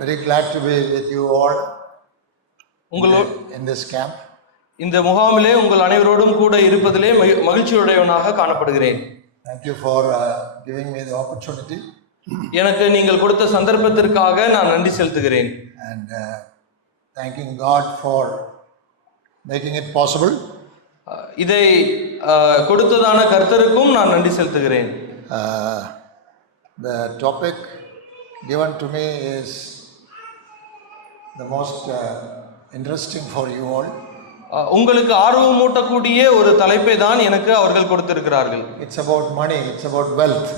Very glad to be with you all in this camp. இந்த முகாமிலே உங்கள் அனைவரோடும் கூட இருப்பதிலே மகிழ்ச்சியுடையவனாக காணப்படுகிறேன். Thank you for giving me the opportunity. எனக்கு நீங்கள் கொடுத்த சந்தர்ப்பத்திற்காக நான் நன்றி செலுத்துகிறேன். And thanking God for making it possible. இதை கொடுத்ததான கர்த்தருக்கும் நான் நன்றி செலுத்துகிறேன். The topic given to me is the most interesting for you all. உங்களுக்கு ஆர்வமூட்டக்கூடிய ஒரு தலைப்பை தான் எனக்கு அவர்கள் கொடுத்திருக்கிறார்கள். It's about money, it's about wealth.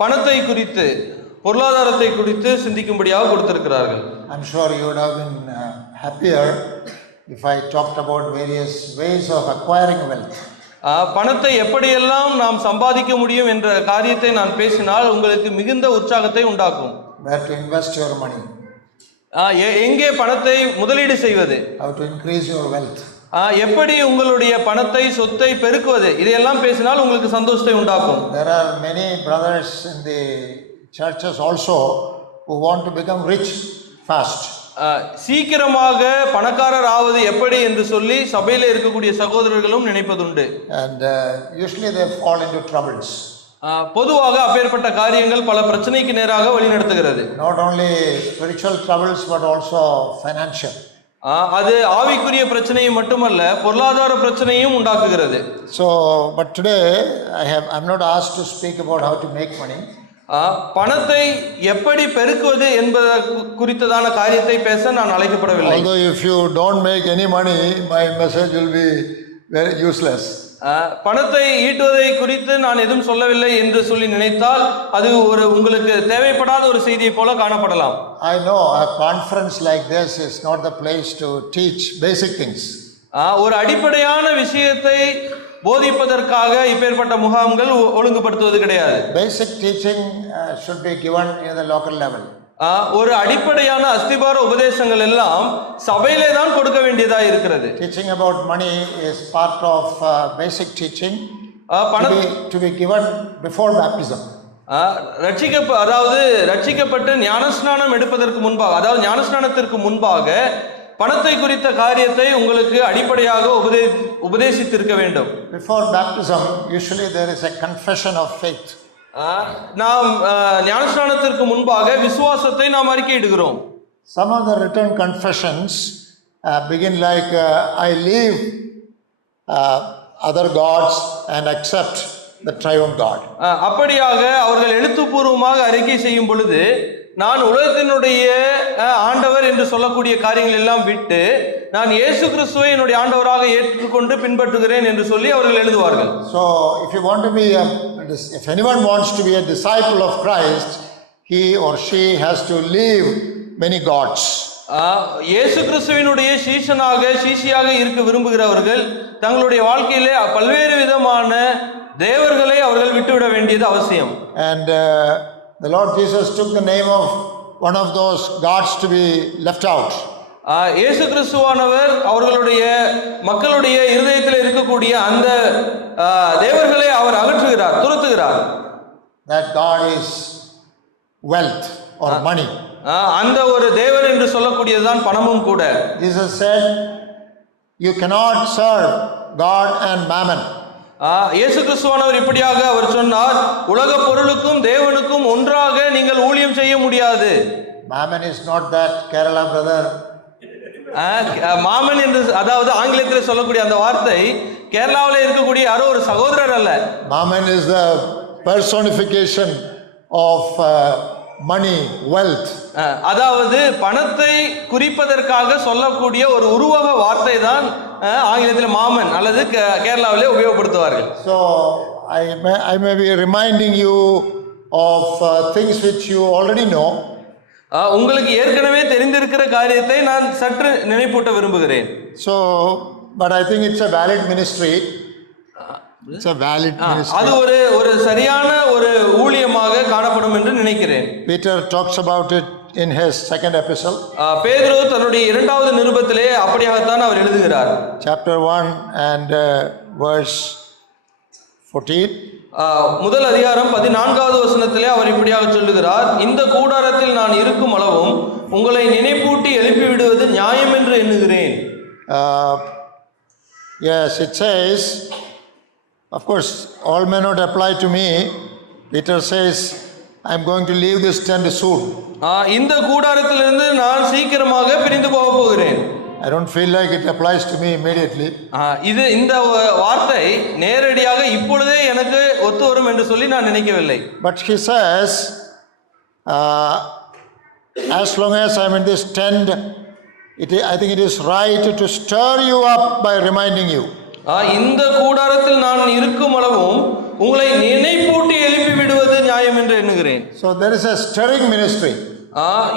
பணத்தை குறித்து, பொருளாதாரத்தை குறித்து சிந்திக்கும்படியாக கொடுத்திருக்கிறார்கள். I'm sure you would have been happier if I talked about various ways of acquiring wealth. பணத்தை எப்படியெல்லாம் நாம் சம்பாதிக்க முடியும் என்ற காரியத்தை நான் பேசினால் உங்களுக்கு மிகுந்த உற்சாகத்தை உண்டாக்கும். Where to invest your money? எங்கே பணத்தை முதலீடு செய்வது? How to increase your wealth? எப்படி உங்களுடைய பணத்தை, சொத்தை பெருக்குவது? இதையெல்லாம் பேசினால் உங்களுக்கு சந்தோஷத்தை உண்டாக்கும். There are many brothers in the churches also who want to become rich fast. சீக்கிரமாக பணக்காரர் ஆவது எப்படி என்று சொல்லி சபையில இருக்கக்கூடிய சகோதரர்களும் நினைப்பதுண்டு. And usually they fall into troubles. பொதுவாக அப்பேற்பட்ட காரியங்கள் பல பிரச்சனைக்கு நேராக வழிநடத்துகிறது. Not only spiritual troubles but also financial. அது ஆவிக்குரிய பிரச்சனையை மட்டுமல்ல, பொருளாதார பிரச்சனையும் உண்டாக்குகிறது. So but today I'm not asked to speak about how to make money. பணத்தை எப்படி பெருக்குவது என்பது குறித்ததான காரியத்தை பேச நான் அழைக்கப்படவில்லை. Although if you don't make any money, my message will be very useless. பணத்தை ஈட்டுவதை குறித்து நான் எதுவும் சொல்லவில்லை என்று சொல்லி நினைத்தால் அது உங்களுக்கு தேவைப்படாத ஒரு செய்தியை போல காணப்படலாம். I know a conference like this is not the place to teach basic things. ஒரு அடிப்படையான விஷயத்தை போதிப்பதற்காக இப்பேற்பட்ட முகாம்கள் ஒழுங்குபடுத்துவது கிடையாது. Basic teaching should be given in the local level. ஒரு அடிப்படையான அஸ்திபார உபதேசங்கள் எல்லாம் சபையிலே தான் கொடுக்க வேண்டியதா இருக்கிறது. Teaching about money is part of basic teaching to be given before baptism. ரட்சிக்கப்பட்டு ஞானஸ்நானம் எடுப்பதற்கு முன்பாக, அதாவது ஞானஸ்நானத்திற்கு முன்பாக பணத்தை குறித்த காரியத்தை உங்களுக்கு அடிப்படையாக உபதேசித்திருக்க வேண்டும். Before baptism usually there is a confession of faith. நாம் ஞானஸ்நானத்திற்கு முன்பாக விசுவாசத்தை நாம் அறிக்கையிடுகிறோம். Some of the written confessions begin like I leave other gods and accept the triune God. அப்படியாக அவர்கள் எழுத்துப்பூர்வமாக அறிக்கை செய்யும் பொழுது நான் உலகத்தினுடைய ஆண்டவர் என்று சொல்லக்கூடிய காரியங்கள் எல்லாம் விட்டு நான் இயேசு கிறிஸ்துவை என்னுடைய ஆண்டவராக ஏற்றுக்கொண்டு பின்பற்றுகிறேன் என்று சொல்லி அவர்கள் எழுதுவார்கள். So if anyone wants to be a disciple of Christ, he or she has to leave many gods. இயேசு கிறிஸ்துவினுடைய சீஷியாக இருக்க விரும்புகிறவர்கள் தங்களுடைய வாழ்க்கையிலே பல்வேறு விதமான தேவர்களை அவர்கள் விட்டுவிட வேண்டியது அவசியம். And the Lord Jesus took the name of one of those gods to be left out. இயேசு கிறிஸ்துவானவர் அவர்களுடைய மக்களுடைய இருதயத்தில் இருக்கக்கூடிய அந்த தேவர்களை அவர் அகற்றுகிறார், துரத்துகிறார். That God is wealth or money. அந்த ஒரு தேவர் என்று சொல்லக்கூடியதுதான் பணமும் கூட. Jesus said you cannot serve God and mammon. இயேசு கிறிஸ்துவானவர் இப்படியாக அவர் சொன்னார், உலக பொருளுக்கும் தேவனுக்கும் ஒன்றாக நீங்கள் ஊழியம் செய்ய முடியாது. Mammon is not that Kerala brother. மாமன் என்று, அதாவது ஆங்கிலத்தில் சொல்லக்கூடிய அந்த வார்த்தை கேரளாவில் இருக்கக்கூடிய யாரோ ஒரு சகோதரர் அல்ல. Mammon is the personification of money, wealth. அதாவது பணத்தை குறிப்பதற்காக சொல்லக்கூடிய ஒரு உருவக வார்த்தை தான் ஆங்கிலத்தில் மாமன் அல்லது கேரளாவிலே உபயோகப்படுத்துவார்கள். So I may be reminding you of things which you already know. உங்களுக்கு ஏற்கனவே தெரிந்திருக்கிற காரியத்தை நான் சற்று நினைப்பூட்ட விரும்புகிறேன். So but I think it's a valid ministry. It's a valid ministry. அது ஒரு சரியான ஒரு ஊழியமாக காணப்படும் என்று நினைக்கிறேன். Peter talks about it in his second epistle. பேதுரு தன்னுடைய இரண்டாவது நிருபத்திலே அப்படியாகத்தான் அவர் எழுதுகிறார். Chapter 1 and verse 14. முதல் அதிகாரம் 14வது வசனத்திலே அவர் இப்படியாக சொல்லுகிறார், இந்த கூடாரத்தில் நான் இருக்கும் அளவும் உங்களை நினைப்பூட்டி எழுப்பி விடுவது நியாயம் என்று எண்ணுகிறேன். Yes, it says, of course, all may not apply to me. Peter says, I am going to leave this tent soon. இந்த கூடாரத்திலிருந்து நான் சீக்கிரமாக பிரிந்து போக போகிறேன். I don't feel like it applies to me immediately. இந்த வார்த்தை நேரடியாக இப்பொழுதே எனக்கு ஒத்து வரும் என்று சொல்லி நான் நினைக்கவில்லை. But he says, as long as I am in this tent, I think it is right to stir you up by reminding you. இந்த கூடாரத்தில் நான் இருக்கும் அளவும் உங்களை நினைப்பூட்டி எழுப்பி விடுவது நியாயம் என்று எண்ணுகிறேன். So there is a stirring ministry.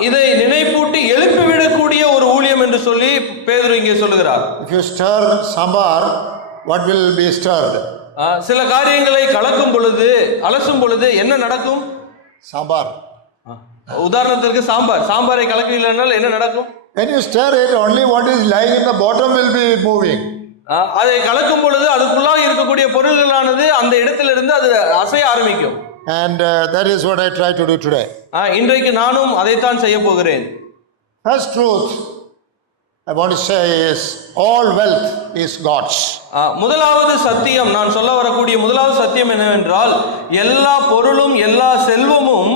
இதை நினைப்பூட்டி எழுப்பி விடக்கூடிய ஒரு ஊழியம் என்று சொல்லி பேதுரு இங்கே சொல்லுகிறார். If you stir sambar, what will be stirred? சில காரியங்களை கலக்கும் பொழுது, அலசும் பொழுது என்ன நடக்கும்? சாம்பார். உதாரணத்திற்கு சாம்பாரை கலக்கவில்லைனால் என்ன நடக்கும்? When you stir it, only what is lying in the bottom will be moving. அதை கலக்கும் பொழுது அதுக்குள்ளாக இருக்கக்கூடிய பொருள்களானது அந்த இடத்திலிருந்து அது அசைய ஆரம்பிக்கும். And that is what I try to do today. இன்றைக்கு நானும் அதைத்தான் செய்ய போகிறேன். First truth I want to say is all wealth is God's. முதலாவது சத்தியம், நான் சொல்ல வரக்கூடிய முதலாவது சத்தியம் என்னவென்றால், எல்லா பொருளும் எல்லா செல்வமும்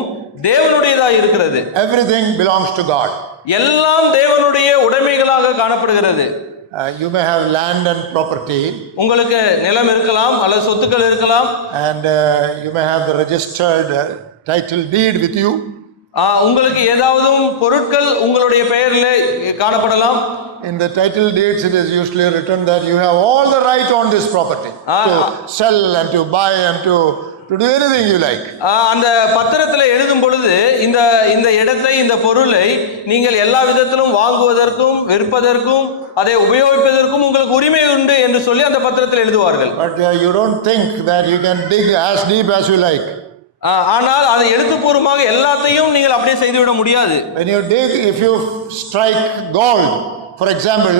தேவனுடையதாக இருக்கிறது. Everything belongs to God. எல்லாம் தேவனுடைய உடைமைகளாக காணப்படுகிறது. You may have land and property. உங்களுக்கு நிலம் இருக்கலாம் அல்லது சொத்துக்கள் இருக்கலாம். And you may have the registered title deed with you. உங்களுக்கு ஏதாவது பொருட்கள் உங்களுடைய பெயரிலே காணப்படலாம். In the title deeds it is usually written that you have all the right on this property to sell and to buy and to do anything you like. அந்த பத்திரத்தில் எழுதும் பொழுது இந்த இடத்தை, இந்த பொருளை நீங்கள் எல்லா விதத்திலும் வாங்குவதற்கும் விற்பதற்கும் அதை உபயோகிப்பதற்கும் உங்களுக்கு உரிமை உண்டு என்று சொல்லி அந்த பத்திரத்தில் எழுதுவார்கள். But you don't think that you can dig as deep as you like. ஆனால் அது எழுத்துப்பூர்வமாக எல்லாத்தையும் நீங்கள் அப்படியே செய்துவிட முடியாது. When you dig, if you strike gold, for example,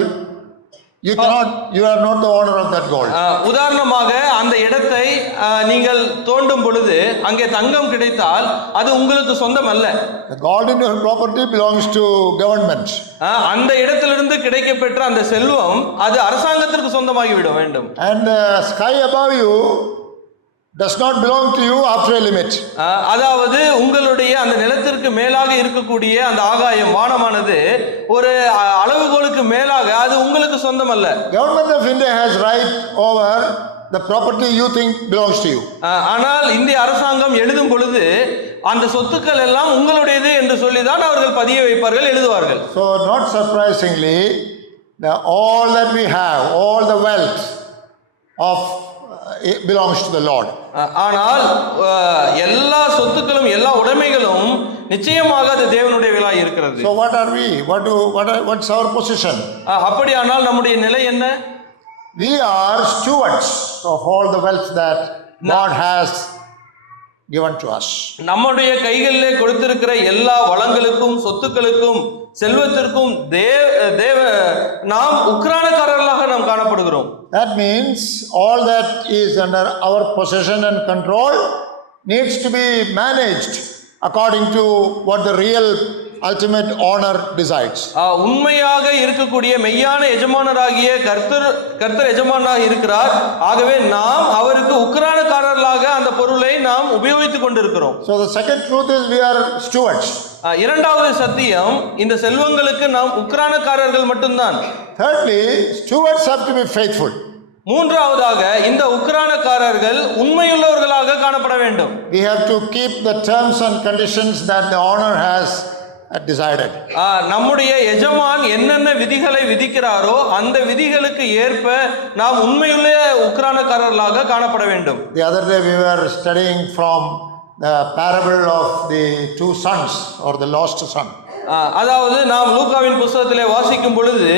you are not the owner of that gold. உதாரணமாக அந்த இடத்தை நீங்கள் தோண்டும் பொழுது அங்கே தங்கம் கிடைத்தால் அது உங்களுக்கு சொந்தம் அல்ல. The gold in your property belongs to government. அந்த இடத்திலிருந்து கிடைக்கப்பெற்ற அந்த செல்வம் அது அரசாங்கத்திற்கு சொந்தமாகி விட வேண்டும். And the sky above you does not belong to you after a limit. அதாவது உங்களுடைய அந்த நிலத்திற்கு மேலாக இருக்கக்கூடிய அந்த ஆகாயம், வானமானது ஒரு அளவுகோலுக்கு மேலாக அது உங்களுக்கு சொந்தம் அல்ல. Government of India has right over the property you think belongs to you. ஆனால் இந்திய அரசாங்கம் எழுதும் பொழுது அந்த சொத்துக்கள் எல்லாம் உங்களுடையது என்று சொல்லி தான் அவர்கள் பதிய வைப்பார்கள், எழுதுவார்கள். So not surprisingly, all that we have, all the wealth of it belongs to the Lord. ஆனால் எல்லா சொத்துக்களும் எல்லா உடைமைகளும் நிச்சயமாக அது தேவனுடையவையாக இருக்கிறது. So what are we? What's our position? அப்படியானால் நம்முடைய நிலை என்ன? We are stewards of all the wealth that God has given to us. நம்முடைய கைகளிலே கொடுத்திருக்கிற எல்லா வளங்களுக்கும் சொத்துக்களுக்கும் செல்வத்திற்கும் நாம் உக்கிரானக்காரர்களாக நாம் காணப்படுகிறோம். That means all that is under our possession and control needs to be managed according to what the real ultimate owner decides. உண்மையாக இருக்கக்கூடிய மெய்யான எஜமானராகிய கர்த்தர் எஜமானராக இருக்கிறார். ஆகவே நாம் அவருக்கு உக்கிரானக்காரர்களாக அந்த பொருளை நாம் உபயோகித்துக் கொண்டிருக்கிறோம். So the second truth is we are stewards. இரண்டாவது சத்தியம், இந்த செல்வங்களுக்கு நாம் உக்கிரானக்காரர்கள் மட்டும்தான். Thirdly, stewards have to be faithful. மூன்றாவதாக இந்த உக்கிரானக்காரர்கள் உண்மையுள்ளவர்களாக காணப்பட வேண்டும். We have to keep the terms and conditions that the owner has decided. நம்முடைய எஜமான் என்னென்ன விதிகளை விதிக்கிறாரோ அந்த விதிகளுக்கு ஏற்ப நாம் உண்மையுள்ள உக்கிரானக்காரர்களாக காணப்பட வேண்டும். The other day we were studying from the parable of the two sons or the lost son. அதாவது நாம் லூக்காவின் புத்தகத்திலே வாசிக்கும் பொழுது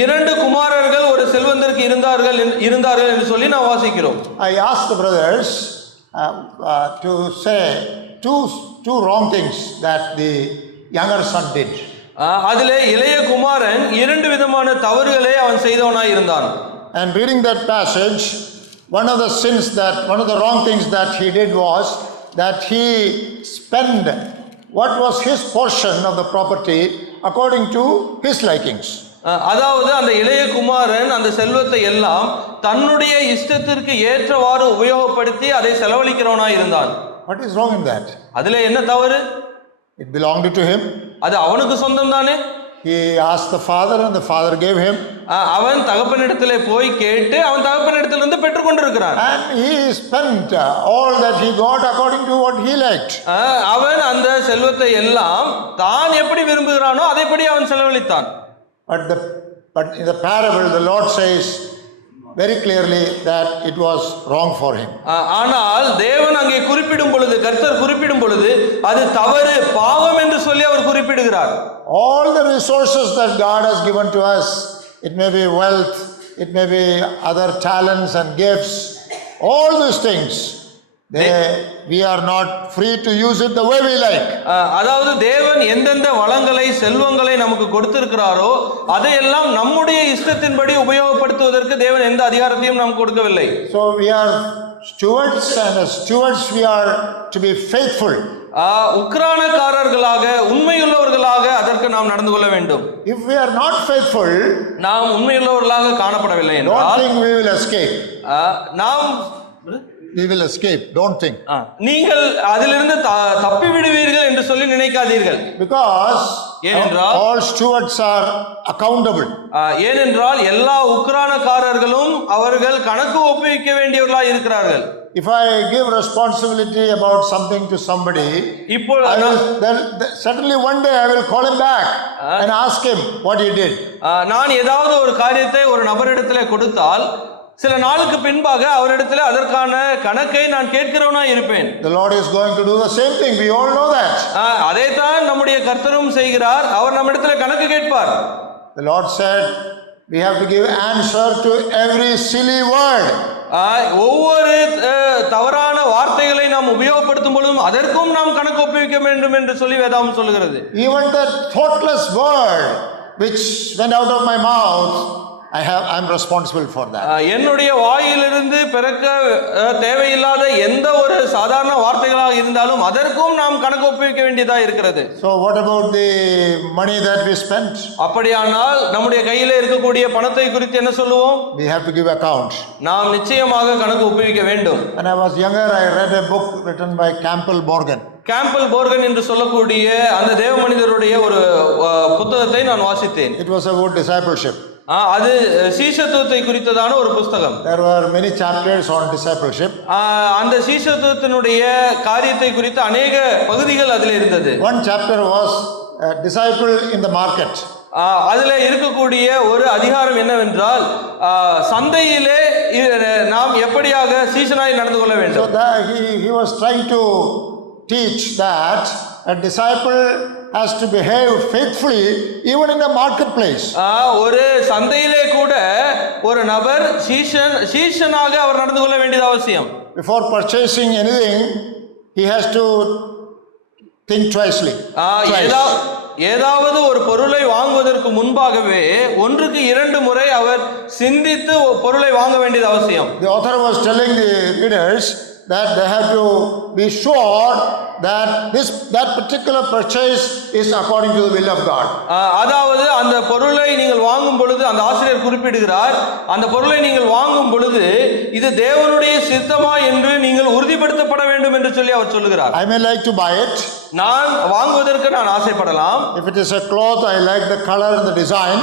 இரண்டு குமாரர்கள் ஒரு செல்வந்தருக்கு இருந்தார்கள் என்று சொல்லி நாம் வாசிக்கிறோம். I asked the brothers to say two wrong things that the younger son did. அதிலே இளைய குமாரன் இரண்டு விதமான தவறுகளை அவன் செய்தவனாய் இருந்தான். And reading that passage, one of the wrong things that he did was that he spent what was his portion of the property according to his likings. அதாவது அந்த இளைய குமாரன் அந்த செல்வத்தை எல்லாம் தன்னுடைய இஷ்டத்திற்கு ஏற்றவாறு உபயோகப்படுத்தி அதை செலவழிக்கிறவனாய் இருந்தான். What is wrong in that? அதுல என்ன தவறு? It belonged to him. அது அவனுக்கு சொந்தம் தானே. He asked the father and the father gave him. அவன் தகப்பனிடத்திலே போய் கேட்டு அவன் தகப்பனிடத்திலிருந்து பெற்றுக்கொண்டிருக்கிறான். And he spent all that he got according to what he liked. அவன் அந்த செல்வத்தை எல்லாம் தான் எப்படி விரும்புகிறானோ அதைப்படி அவன் செலவழித்தான். But in the parable the Lord says very clearly that it was wrong for him. ஆனால் தேவன் அங்கே குறிப்பிடும் பொழுது, கர்த்தர் குறிப்பிடும் பொழுது அது தவறு, பாவம் என்று சொல்லி அவர் குறிப்பிடுகிறார். All the resources that God has given to us, it may be wealth, it may be other talents and gifts, all these things, we are not free to use it the way we like. அதாவது தேவன் எந்தெந்த வளங்களை செல்வங்களை நமக்கு கொடுத்திருக்கிறாரோ அதையெல்லாம் நம்முடைய இஷ்டத்தின்படி உபயோகப்படுத்துவதற்கு தேவன் எந்த அதிகாரத்தையும் நமக்கு கொடுக்கவில்லை. So we are stewards, and as stewards we are to be faithful. உக்கிரானக்காரர்களாக உண்மையுள்ளவர்களாக அதற்கு நாம் நடந்து கொள்ள வேண்டும். If we are not faithful, நாம் உண்மையுள்ளவர்களாக காணப்படவில்லை என்றால் don't think we will escape. நாம் We will escape, don't think. நீங்கள் அதிலிருந்து தப்பி விடுவீர்கள் என்று சொல்லி நினைக்காதீர்கள். Because ஏனென்றால் all stewards are accountable. ஏனென்றால் எல்லா உக்கிரானக்காரர்களும் அவர்கள் கணக்கு ஒப்புவிக்க வேண்டியவர்களாக இருக்கிறார்கள். If I give responsibility about something to somebody, then certainly one day I will call him back and ask him what he did. நான் ஏதாவது ஒரு காரியத்தை ஒரு நபரிடத்திலே கொடுத்தால் சில நாளுக்கு பின்பாக அவரிடத்தில் அதற்கான கணக்கை நான் கேட்கிறவனா இருப்பேன். The Lord is going to do the same thing. We all know that. அதைத்தான் நம்முடைய கர்த்தரும் செய்கிறார். அவர் நம்மிடத்தில் கணக்கு கேட்பார். The Lord said we have to give answer to every silly word. ஒவ்வொரு தவறான வார்த்தைகளை நாம் உபயோகப்படுத்தும் பொழுதும் அதற்கும் நாம் கணக்கு ஒப்புவிக்க வேண்டும் என்று சொல்லி வேதாகம் சொல்கிறது. Even that thoughtless word which went out of my mouth, I'm responsible for that. என்னுடைய வாயிலிருந்து பிறக்க தேவையில்லாத எந்த ஒரு சாதாரண வார்த்தைகளாக இருந்தாலும் அதற்கும் நாம் கணக்கு ஒப்புவிக்க வேண்டியதா இருக்கிறது. So what about the money that we spent? அப்படியானால் நம்முடைய கையிலே இருக்கக்கூடிய பணத்தை குறித்து என்ன சொல்லுவோம்? We have to give account. நாம் நிச்சயமாக கணக்கு ஒப்புவிக்க வேண்டும். When I was younger, I read a book written by Campbell Morgan. Campbell Morgan என்று சொல்லக்கூடிய அந்த தேவ மனிதருடைய ஒரு புத்தகத்தை நான் வாசித்தேன். It was about discipleship. அது சீஷத்துவத்தை குறித்ததான ஒரு புத்தகம். There were many chapters on discipleship. அந்த சீஷத்துவத்தினுடைய காரியத்தை குறித்த अनेक பகுதிகள் அதில் இருந்தது. One chapter was disciple in the market. அதில் இருக்கக்கூடிய ஒரு அதிகாரம் என்னவென்றால் சந்தையிலே நாம் எப்படியாக சீஷனாய் நடந்து கொள்ள வேண்டும். So he was trying to teach that a disciple has to behave faithfully even in the marketplace. ஒரு சந்தையிலே கூட ஒரு நபர் சீஷனாக அவர் நடந்து கொள்ள வேண்டியது அவசியம். Before purchasing anything, he has to think twicely. ஏதாவது ஒரு பொருளை வாங்குவதற்கு முன்பாகவே ஒன்றுக்கு இரண்டு முறை அவர் சிந்தித்து பொருளை வாங்க வேண்டியது அவசியம். The author was telling the readers that they have to be sure that that particular purchase is according to the will of God. அதாவது அந்த பொருளை நீங்கள் வாங்கும் பொழுது அந்த ஆசிரியர் குறிப்பிடுகிறார், அந்த பொருளை நீங்கள் வாங்கும் பொழுது இது தேவனுடைய சித்தமா என்று நீங்கள் உறுதிப்படுத்தப்பட வேண்டும் என்று சொல்லி அவர் சொல்லுகிறார். I may like to buy it. நான் வாங்குவதற்கு நான் ஆசைப்படலாம். If it is a cloth, I like the color and the design.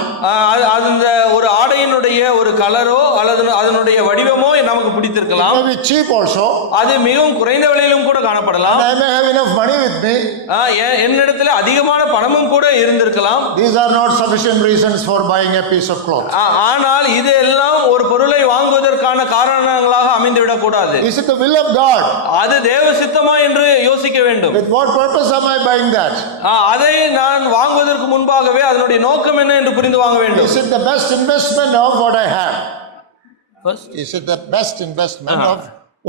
அந்த ஒரு ஆடையினுடைய ஒரு கலரோ அல்லது அதனுடைய வடிவமோ நமக்கு பிடித்திருக்கலாம். It may be cheap also. அது மிகவும் குறைந்த விலையிலும் கூட காணப்படலாம். I may have enough money with me. என்னிடத்தில் அதிகமான பணமும் கூட இருந்திருக்கலாம். These are not sufficient reasons for buying a piece of cloth. ஆனால் இது எல்லாம் ஒரு பொருளை வாங்குவதற்கான காரணங்களாக அமைந்து விடக் கூடாது. Is it the will of God? அது தேவ சித்தமா என்று யோசிக்க வேண்டும். With what purpose am I buying that? அதை நான் வாங்குவதற்கு முன்பாகவே அதனுடைய நோக்கம் என்ன என்று புரிந்து வாங்க வேண்டும். Is it the best investment of what I have? First, is it the best investment of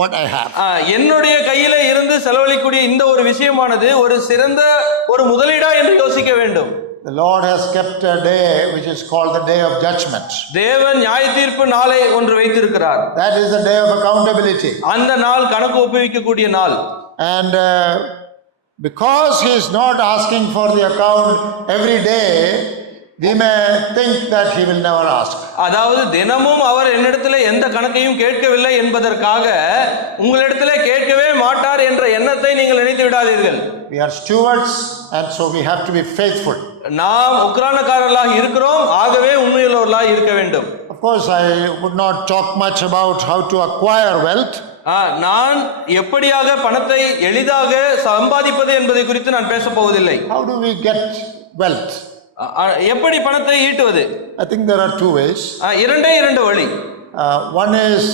what I have? என்னுடைய கையில இருந்து செலவழிக்கக்கூடிய இந்த ஒரு விஷயமானது ஒரு சிறந்த ஒரு முதலீடா என்று யோசிக்க வேண்டும். The Lord has kept a day which is called the day of judgment. தேவன் நியாய தீர்ப்பு நாளை ஒன்று வைத்திருக்கிறார். That is the day of accountability. அந்த நாள் கணக்கு ஒப்புவிக்கக்கூடிய நாள். And because he is not asking for the account every day, we may think that he will never ask. அதாவது தினமும் அவர் என்னிடத்தில் எந்த கணக்கையும் கேட்கவில்லை என்பதற்காக உங்களிடத்தில் கேட்கவே மாட்டார் என்ற எண்ணத்தை நீங்கள் நினைத்து விடாதீர்கள். We are stewards and so we have to be faithful. நாம் உக்கிரானக்காரர்களாக இருக்கிறோம், ஆகவே உண்மையுள்ளவர்களாக இருக்க வேண்டும். Of course, I would not talk much about how to acquire wealth. நான் எப்படியாக பணத்தை எளிதாக சம்பாதிப்பது என்பதை குறித்து நான் பேச போவதில்லை. How do we get wealth? எப்படி பணத்தை ஈட்டுவது? I think there are two ways. இரண்டு வழி. One is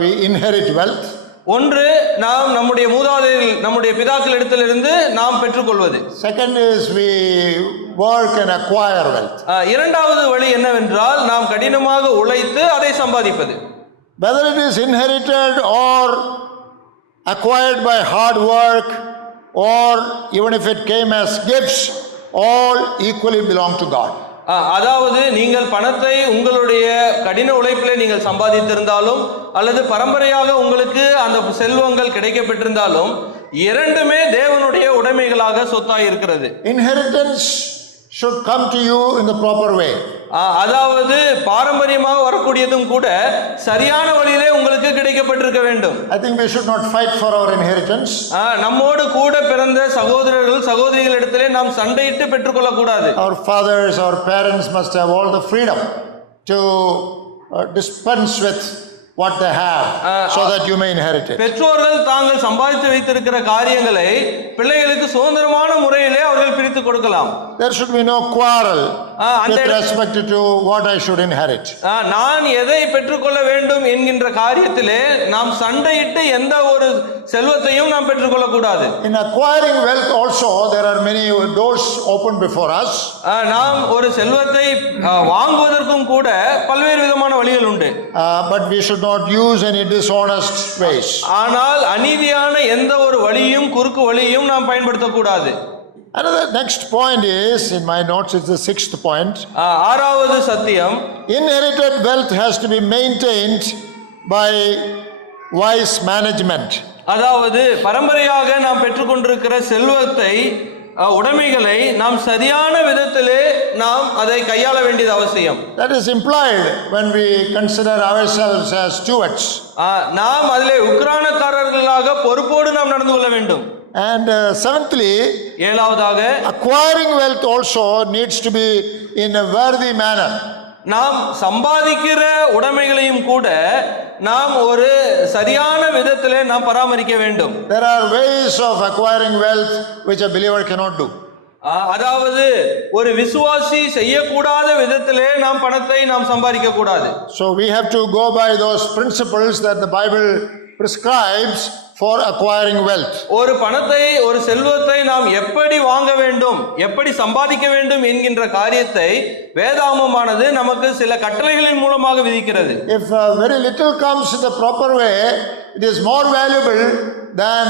we inherit wealth. ஒன்று நாம் நம்முடைய மூதாதையர்கள் நம்முடைய பிதாக்களிடத்திலிருந்து நாம் பெற்றுக்கொள்வது. Second is we work and acquire wealth. இரண்டாவது வழி என்னவென்றால் நாம் கடினமாக உழைத்து அதை சம்பாதிப்பது. Whether it is inherited or acquired by hard work or even if it came as gifts, all equally belong to God. அதாவது நீங்கள் பணத்தை உங்களுடைய கடின உழைப்பிலே நீங்கள் சம்பாதித்திருந்தாலும் அல்லது பரம்பரையாக உங்களுக்கு அந்த செல்வங்கள் கிடைக்கப்பட்டிருந்தாலும் இரண்டுமே தேவனுடைய உடைமைகளாக சொத்தாய் இருக்கிறது. Inheritance should come to you in the proper way. அதாவது பாரம்பரியமாக வரக்கூடியதும் கூட சரியான வழியிலே உங்களுக்கு கிடைக்கப்பட்டிருக்க வேண்டும். I think we should not fight for our inheritance. நம்மோடு கூட பிறந்த சகோதரர்கள் சகோதரிகளிடத்திலே நாம் சண்டையிட்டு பெற்றுக்கொள்ள கூடாது. Our fathers, our parents must have all the freedom to dispense with what they have so that you may inherit it. பெற்றோர்கள் தாங்கள் சம்பாதித்து வைத்திருக்கிற காரியங்களை பிள்ளைகளுக்கு சுதந்திரமான முறையிலே அவர்கள் பிரித்து கொடுக்கலாம். There should be no quarrel with respect to what I should inherit. நான் எதை பெற்றுக்கொள்ள வேண்டும் என்கின்ற காரியத்திலே நாம் சண்டையிட்டு எந்த ஒரு செல்வத்தையும் நாம் பெற்றுக்கொள்ள கூடாது. In acquiring wealth also there are many doors open before us. நாம் ஒரு செல்வத்தை வாங்குவதற்கும் கூட பல்வேறு விதமான வழிகள் உண்டு. But we should not use any dishonest ways. ஆனால் அநீதியான எந்த ஒரு வழியும் குறுக்கு வழியும் நாம் பயன்படுத்த கூடாது. Another next point is, in my notes it's the sixth point. ஆறாவது சத்தியம், inherited wealth has to be maintained by wise management. அதாவது பரம்பரையாக நாம் பெற்றுக்கொண்டிருக்கிற செல்வத்தை உடைமைகளை நாம் சரியான விதத்திலே நாம் அதை கையாள வேண்டியது அவசியம். That is implied when we consider ourselves as stewards. நாம் அதிலே உக்கிரானக்காரர்களாக பொறுப்போடு நாம் நடந்து கொள்ள வேண்டும். And seventhly, ஏழாவதாக acquiring wealth also needs to be in a worthy manner. நாம் சம்பாதிக்கிற உடைமைகளையும் கூட நாம் ஒரு சரியான விதத்திலே நாம் பராமரிக்க வேண்டும். There are ways of acquiring wealth which a believer cannot do. அதாவது ஒரு விசுவாசி செய்யக்கூடாத விதத்திலே நாம் பணத்தை நாம் சம்பாதிக்க கூடாது. So we have to go by those principles that the Bible prescribes for acquiring wealth. ஒரு பணத்தை ஒரு செல்வத்தை நாம் எப்படி வாங்க வேண்டும் எப்படி சம்பாதிக்க வேண்டும் என்கின்ற காரியத்தை வேதாகமமானது நமக்கு சில கட்டளைகளின் மூலமாக விதிக்கிறது. If very little comes in the proper way, it is more valuable than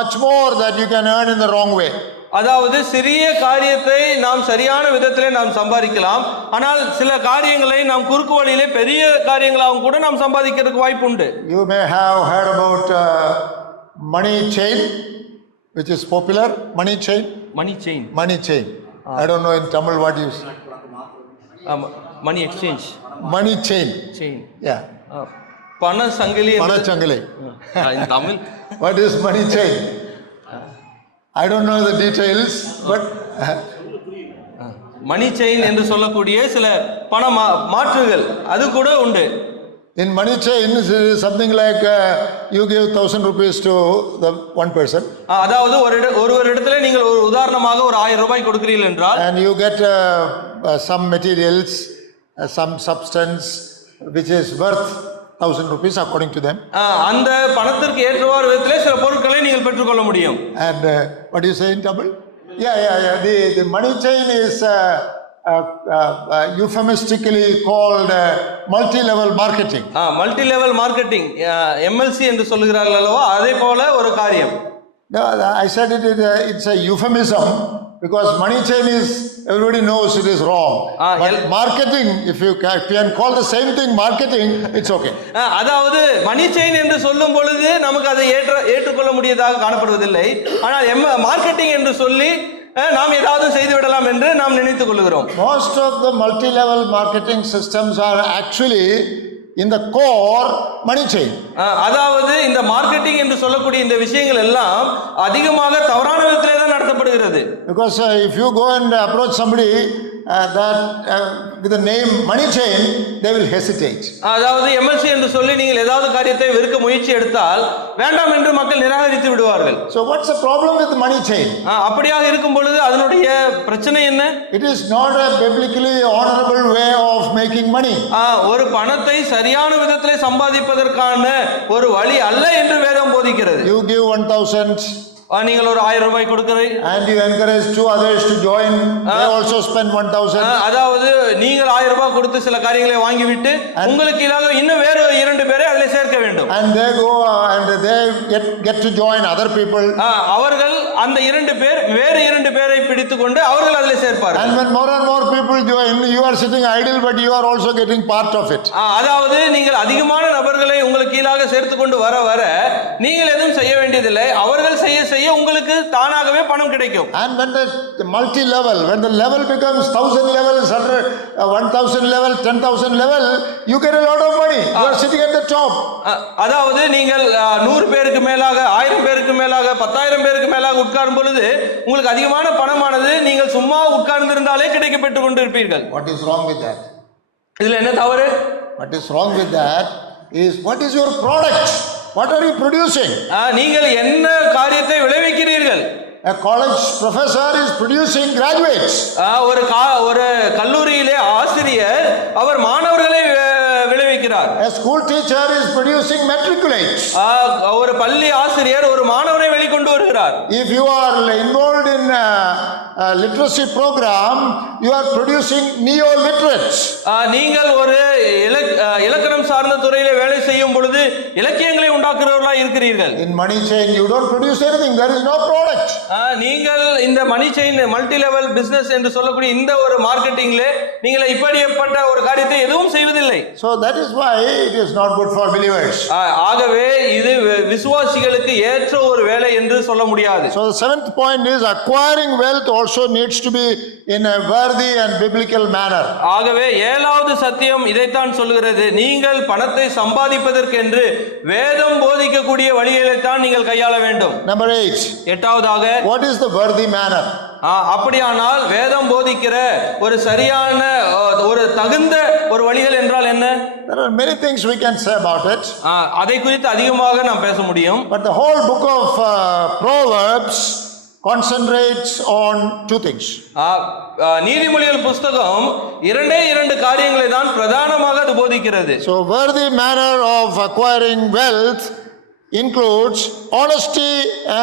much more that you can earn in the wrong way. அதாவது சிறிய காரியத்தை நாம் சரியான விதத்திலே நாம் சம்பாதிக்கலாம், ஆனால் சில காரியங்களை நாம் குறுக்கு வழியிலே பெரிய காரியங்களாகவும் கூட நாம் சம்பாதிக்கிறதுக்கு வாய்ப்பு உண்டு. You may have heard about money chain, which is popular. Money chain. Money chain. I don't know in Tamil what you say. Money exchange. Money chain. Yeah. பண சங்கிலி. In Tamil. What is money chain? I don't know the details, but money chain என்று சொல்லக்கூடிய சில பண மாற்றுகள் அது கூட உண்டு. In money chain is something like you give 1,000 rupees to the one person. அதாவது ஒரு இடத்துல நீங்கள் ஒரு உதாரணமாக ஒரு 1000 ரூபாய் கொடுக்கிறீர்கள் என்றால் and you get some materials, some substance which is worth 1,000 rupees according to them. அந்த பணத்திற்கு ஏற்றவாறு விதத்திலே சில பொருட்களை நீங்கள் பெற்றுக்கொள்ள முடியும். And what do you say in Tamil? Yeah. The money chain is euphemistically called multi-level marketing. Multi-level marketing, MLC என்று சொல்கிறார்கள் அல்லவா, அதே போல ஒரு காரியம். I said it's a euphemism Because money chain is, everybody knows it is wrong. But marketing, if you can call the same thing marketing, it's okay. அதாவது மணி chain என்று சொல்லும் பொழுது நமக்கு அதை ஏற்றுக்கொள்ள முடியதாக காணப்படுவதில்லை. ஆனால் மார்க்கெட்டிங் என்று சொல்லி நாம் ஏதாவது செய்து விடலாம் என்று நாம் நினைத்துக் கொள்கிறோம். Most of the multi-level marketing systems are actually in the core money chain. அதாவது இந்த மார்க்கெட்டிங் என்று சொல்லக்கூடிய இந்த விஷயங்கள் எல்லாம் அதிகமாக தவறான விதத்திலே தான் நடத்தப்படுகிறது. Because if you go and approach somebody with the name money chain, they will hesitate. அதாவது எம்எல்சி என்று சொல்லி நீங்கள் ஏதாவது காரியத்தை வெறுக்க முயற்சி எடுத்தால் வேண்டாம் என்று மக்கள் நிராகரித்து விடுவார்கள். So what's the problem with the money chain? அப்படியாக இருக்கும் பொழுது அதனுடைய பிரச்சனை என்ன? It is not a biblically honorable way of making money. ஒரு பணத்தை சரியான விதத்திலே சம்பாதிப்பதற்கான ஒரு வழி அல்ல என்று வேதம் போதிக்கிறது. You give 1,000. நீங்கள் ஒரு 1000 ரூபாய் கொடுக்கிறீர்கள். And you encourage 2 others to join. They also spend 1,000. அதாவது நீங்கள் 1000 ரூபாய் கொடுத்து சில காரியங்களை வாங்கிவிட்டு உங்களுக்கு இல்லாத இன்னும் வேறு 2 பேரை அதில் சேர்க்க வேண்டும். And they go and they get to join other people. அவர்கள் அந்த 2 பேர் வேறு 2 பேரை பிடித்துக்கொண்டு அவர்கள் அதில் சேர்ப்பார்கள். And when more and more people join, you are sitting idle, but you are also getting part of it. அதாவது நீங்கள் அதிகமான நபர்களை உங்களுக்கு கீழாக சேர்த்து கொண்டு வர நீங்கள் எதுவும் செய்ய வேண்டியதில்லை. அவர்கள் செய்ய உங்களுக்கு தானாகவே பணம் கிடைக்கும். And when the multi level, when the level becomes 1,000 levels, 1,000 level, 10,000 level, you get a lot of money. You are sitting at the top. அதாவது நீங்கள் 100 பேருக்கு மேலாக 1000 பேருக்கு மேலாக 10,000 பேருக்கு மேலாக உட்காரும் பொழுது உங்களுக்கு அதிகமான பணமானது நீங்கள் சும்மா உட்கார்ந்திருந்தாலே கிடைக்கப்பட்டு கொண்டிருப்பீர்கள். What is wrong with that? இதுல என்ன தவறு? What is wrong with that is, what is your product? What are you producing? நீங்கள் என்ன காரியத்தை விளைவிக்கிறீர்கள்? A college professor is producing graduates. ஒரு கல்லூரியிலே ஆசிரியர் அவர் மாணவர்களை விளைவிக்கிறார். A school teacher is producing matriculates. ஒரு பள்ளி ஆசிரியர் ஒரு மாணவனை வெளிக்கொண்டு வருகிறார். If you are involved in a literacy program, you are producing neo-literates. நீங்கள் ஒரு இலக்கணம் சார்ந்த துறையிலே வேலை செய்யும் பொழுது இலக்கியங்களை உண்டாக்குறவர்களாக இருக்கிறீர்கள். In money chain you don't produce anything, there is no product. நீங்கள் இந்த மணி செயின் மல்டி லெவல் பிசினஸ் என்று சொல்லக்கூடிய இந்த ஒரு மார்க்கெட்டிங்ல நீங்கள் இப்படிப்பட்ட ஒரு காரியத்தை எதுவும் செய்வதில்லை. So that is why it is not good for believers. ஆகவே இது விசுவாசிகளுக்கு ஏற்ற ஒரு வேலை என்று சொல்ல முடியாது. So the seventh point is, acquiring wealth also needs to be in a worthy and biblical manner. ஆகவே ஏழாவது சத்தியம் இதைத்தான் சொல்கிறது, நீங்கள் பணத்தை சம்பாதிப்பதற்கென்று வேதம் போதிக்கக்கூடிய வழிகளை தான் நீங்கள் கையாள வேண்டும். Number 8. எட்டாவதாக, what is the worthy manner? அப்படியானால் வேதம் போதிக்கிற ஒரு சரியான ஒரு தகுந்த ஒரு வழிகள் என்றால் என்ன? There are many things we can say about it. அதை குறித்து அதிகமாக நாம் பேச முடியும். But the whole book of Proverbs concentrates on 2 things. நீதிமொழிகள் புத்தகம் 2 காரியங்களை தான் பிரதானமாக அது போதிக்கிறது. So worthy manner of acquiring wealth includes honesty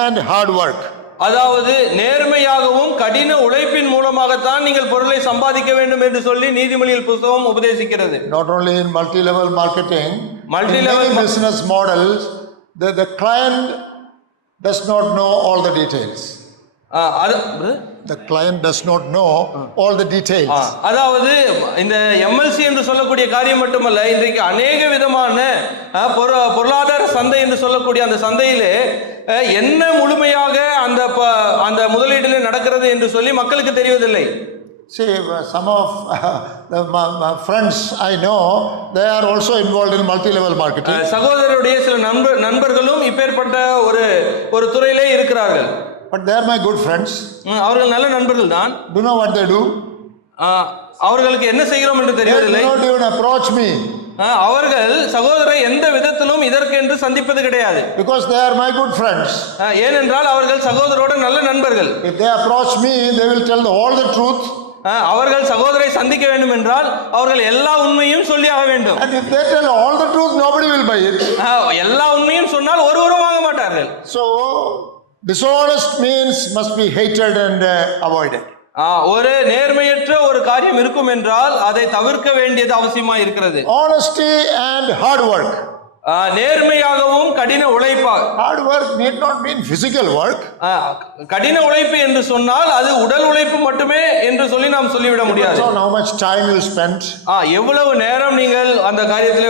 and hard work. அதாவது நேர்மையாகவும் கடின உழைப்பின் மூலமாகத்தான் நீங்கள் பொருளை சம்பாதிக்க வேண்டும் என்று சொல்லி நீதிமொழிகள் புத்தகம் உபதேசிக்கிறது. Not only in multi-level marketing, multi-level business models, the client does not know all the details. The client does not know all the details. அதாவது இந்த எம்எல்சி என்று சொல்லக்கூடிய காரியம் மட்டுமல்ல, இன்றைக்கு அநேக விதமான பொருளாதார சந்தை என்று சொல்லக்கூடிய அந்த சந்தையிலே என்ன முழுமையாக அந்த முதலீட்டிலே நடக்கிறது என்று சொல்லி மக்களுக்கு தெரிவதில்லை. See, some of my friends I know, they are also involved in multi-level marketing. சகோதரருடைய சில நண்பர்களும் இப்பேற்பட்ட ஒரு துறையிலே இருக்கிறார்கள். But they are my good friends. அவர்கள் நல்ல நண்பர்கள் தான். Do you know what they do? அவர்களுக்கு என்ன செய்கிறோம் என்று தெரியவில்லை. They don't even approach me. அவர்கள் சகோதரரை எந்த விதத்திலும் இதற்கென்று சந்திப்பது கிடையாது. Because they are my good friends. ஏனென்றால் அவர்கள் சகோதரோட நல்ல நண்பர்கள். If they approach me, they will tell all the truth. அவர்கள் சகோதரை சந்திக்க வேண்டும் என்றால் அவர்கள் எல்லா உண்மையும் சொல்லி ஆக வேண்டும். And if they tell all the truth, nobody will buy it. எல்லா உண்மையும் சொன்னால் ஒருவரும் வாங்க மாட்டார்கள். So dishonest means must be hated and avoided. ஒரு நேர்மையற்ற ஒரு காரியம் இருக்கும் என்றால் அதை தவிர்க்க வேண்டியது அவசியமா இருக்கிறது. Honesty and hard work. நேர்மையாகவும் கடின உழைப்பாக. Hard work need not mean physical work. கடின உழைப்பு என்று சொன்னால் அது உடல் உழைப்பு மட்டுமே என்று சொல்லி நாம் சொல்லிவிட முடியாது. So how much time you spend? எவ்வளவு நேரம் நீங்கள் அந்த காரியத்திலே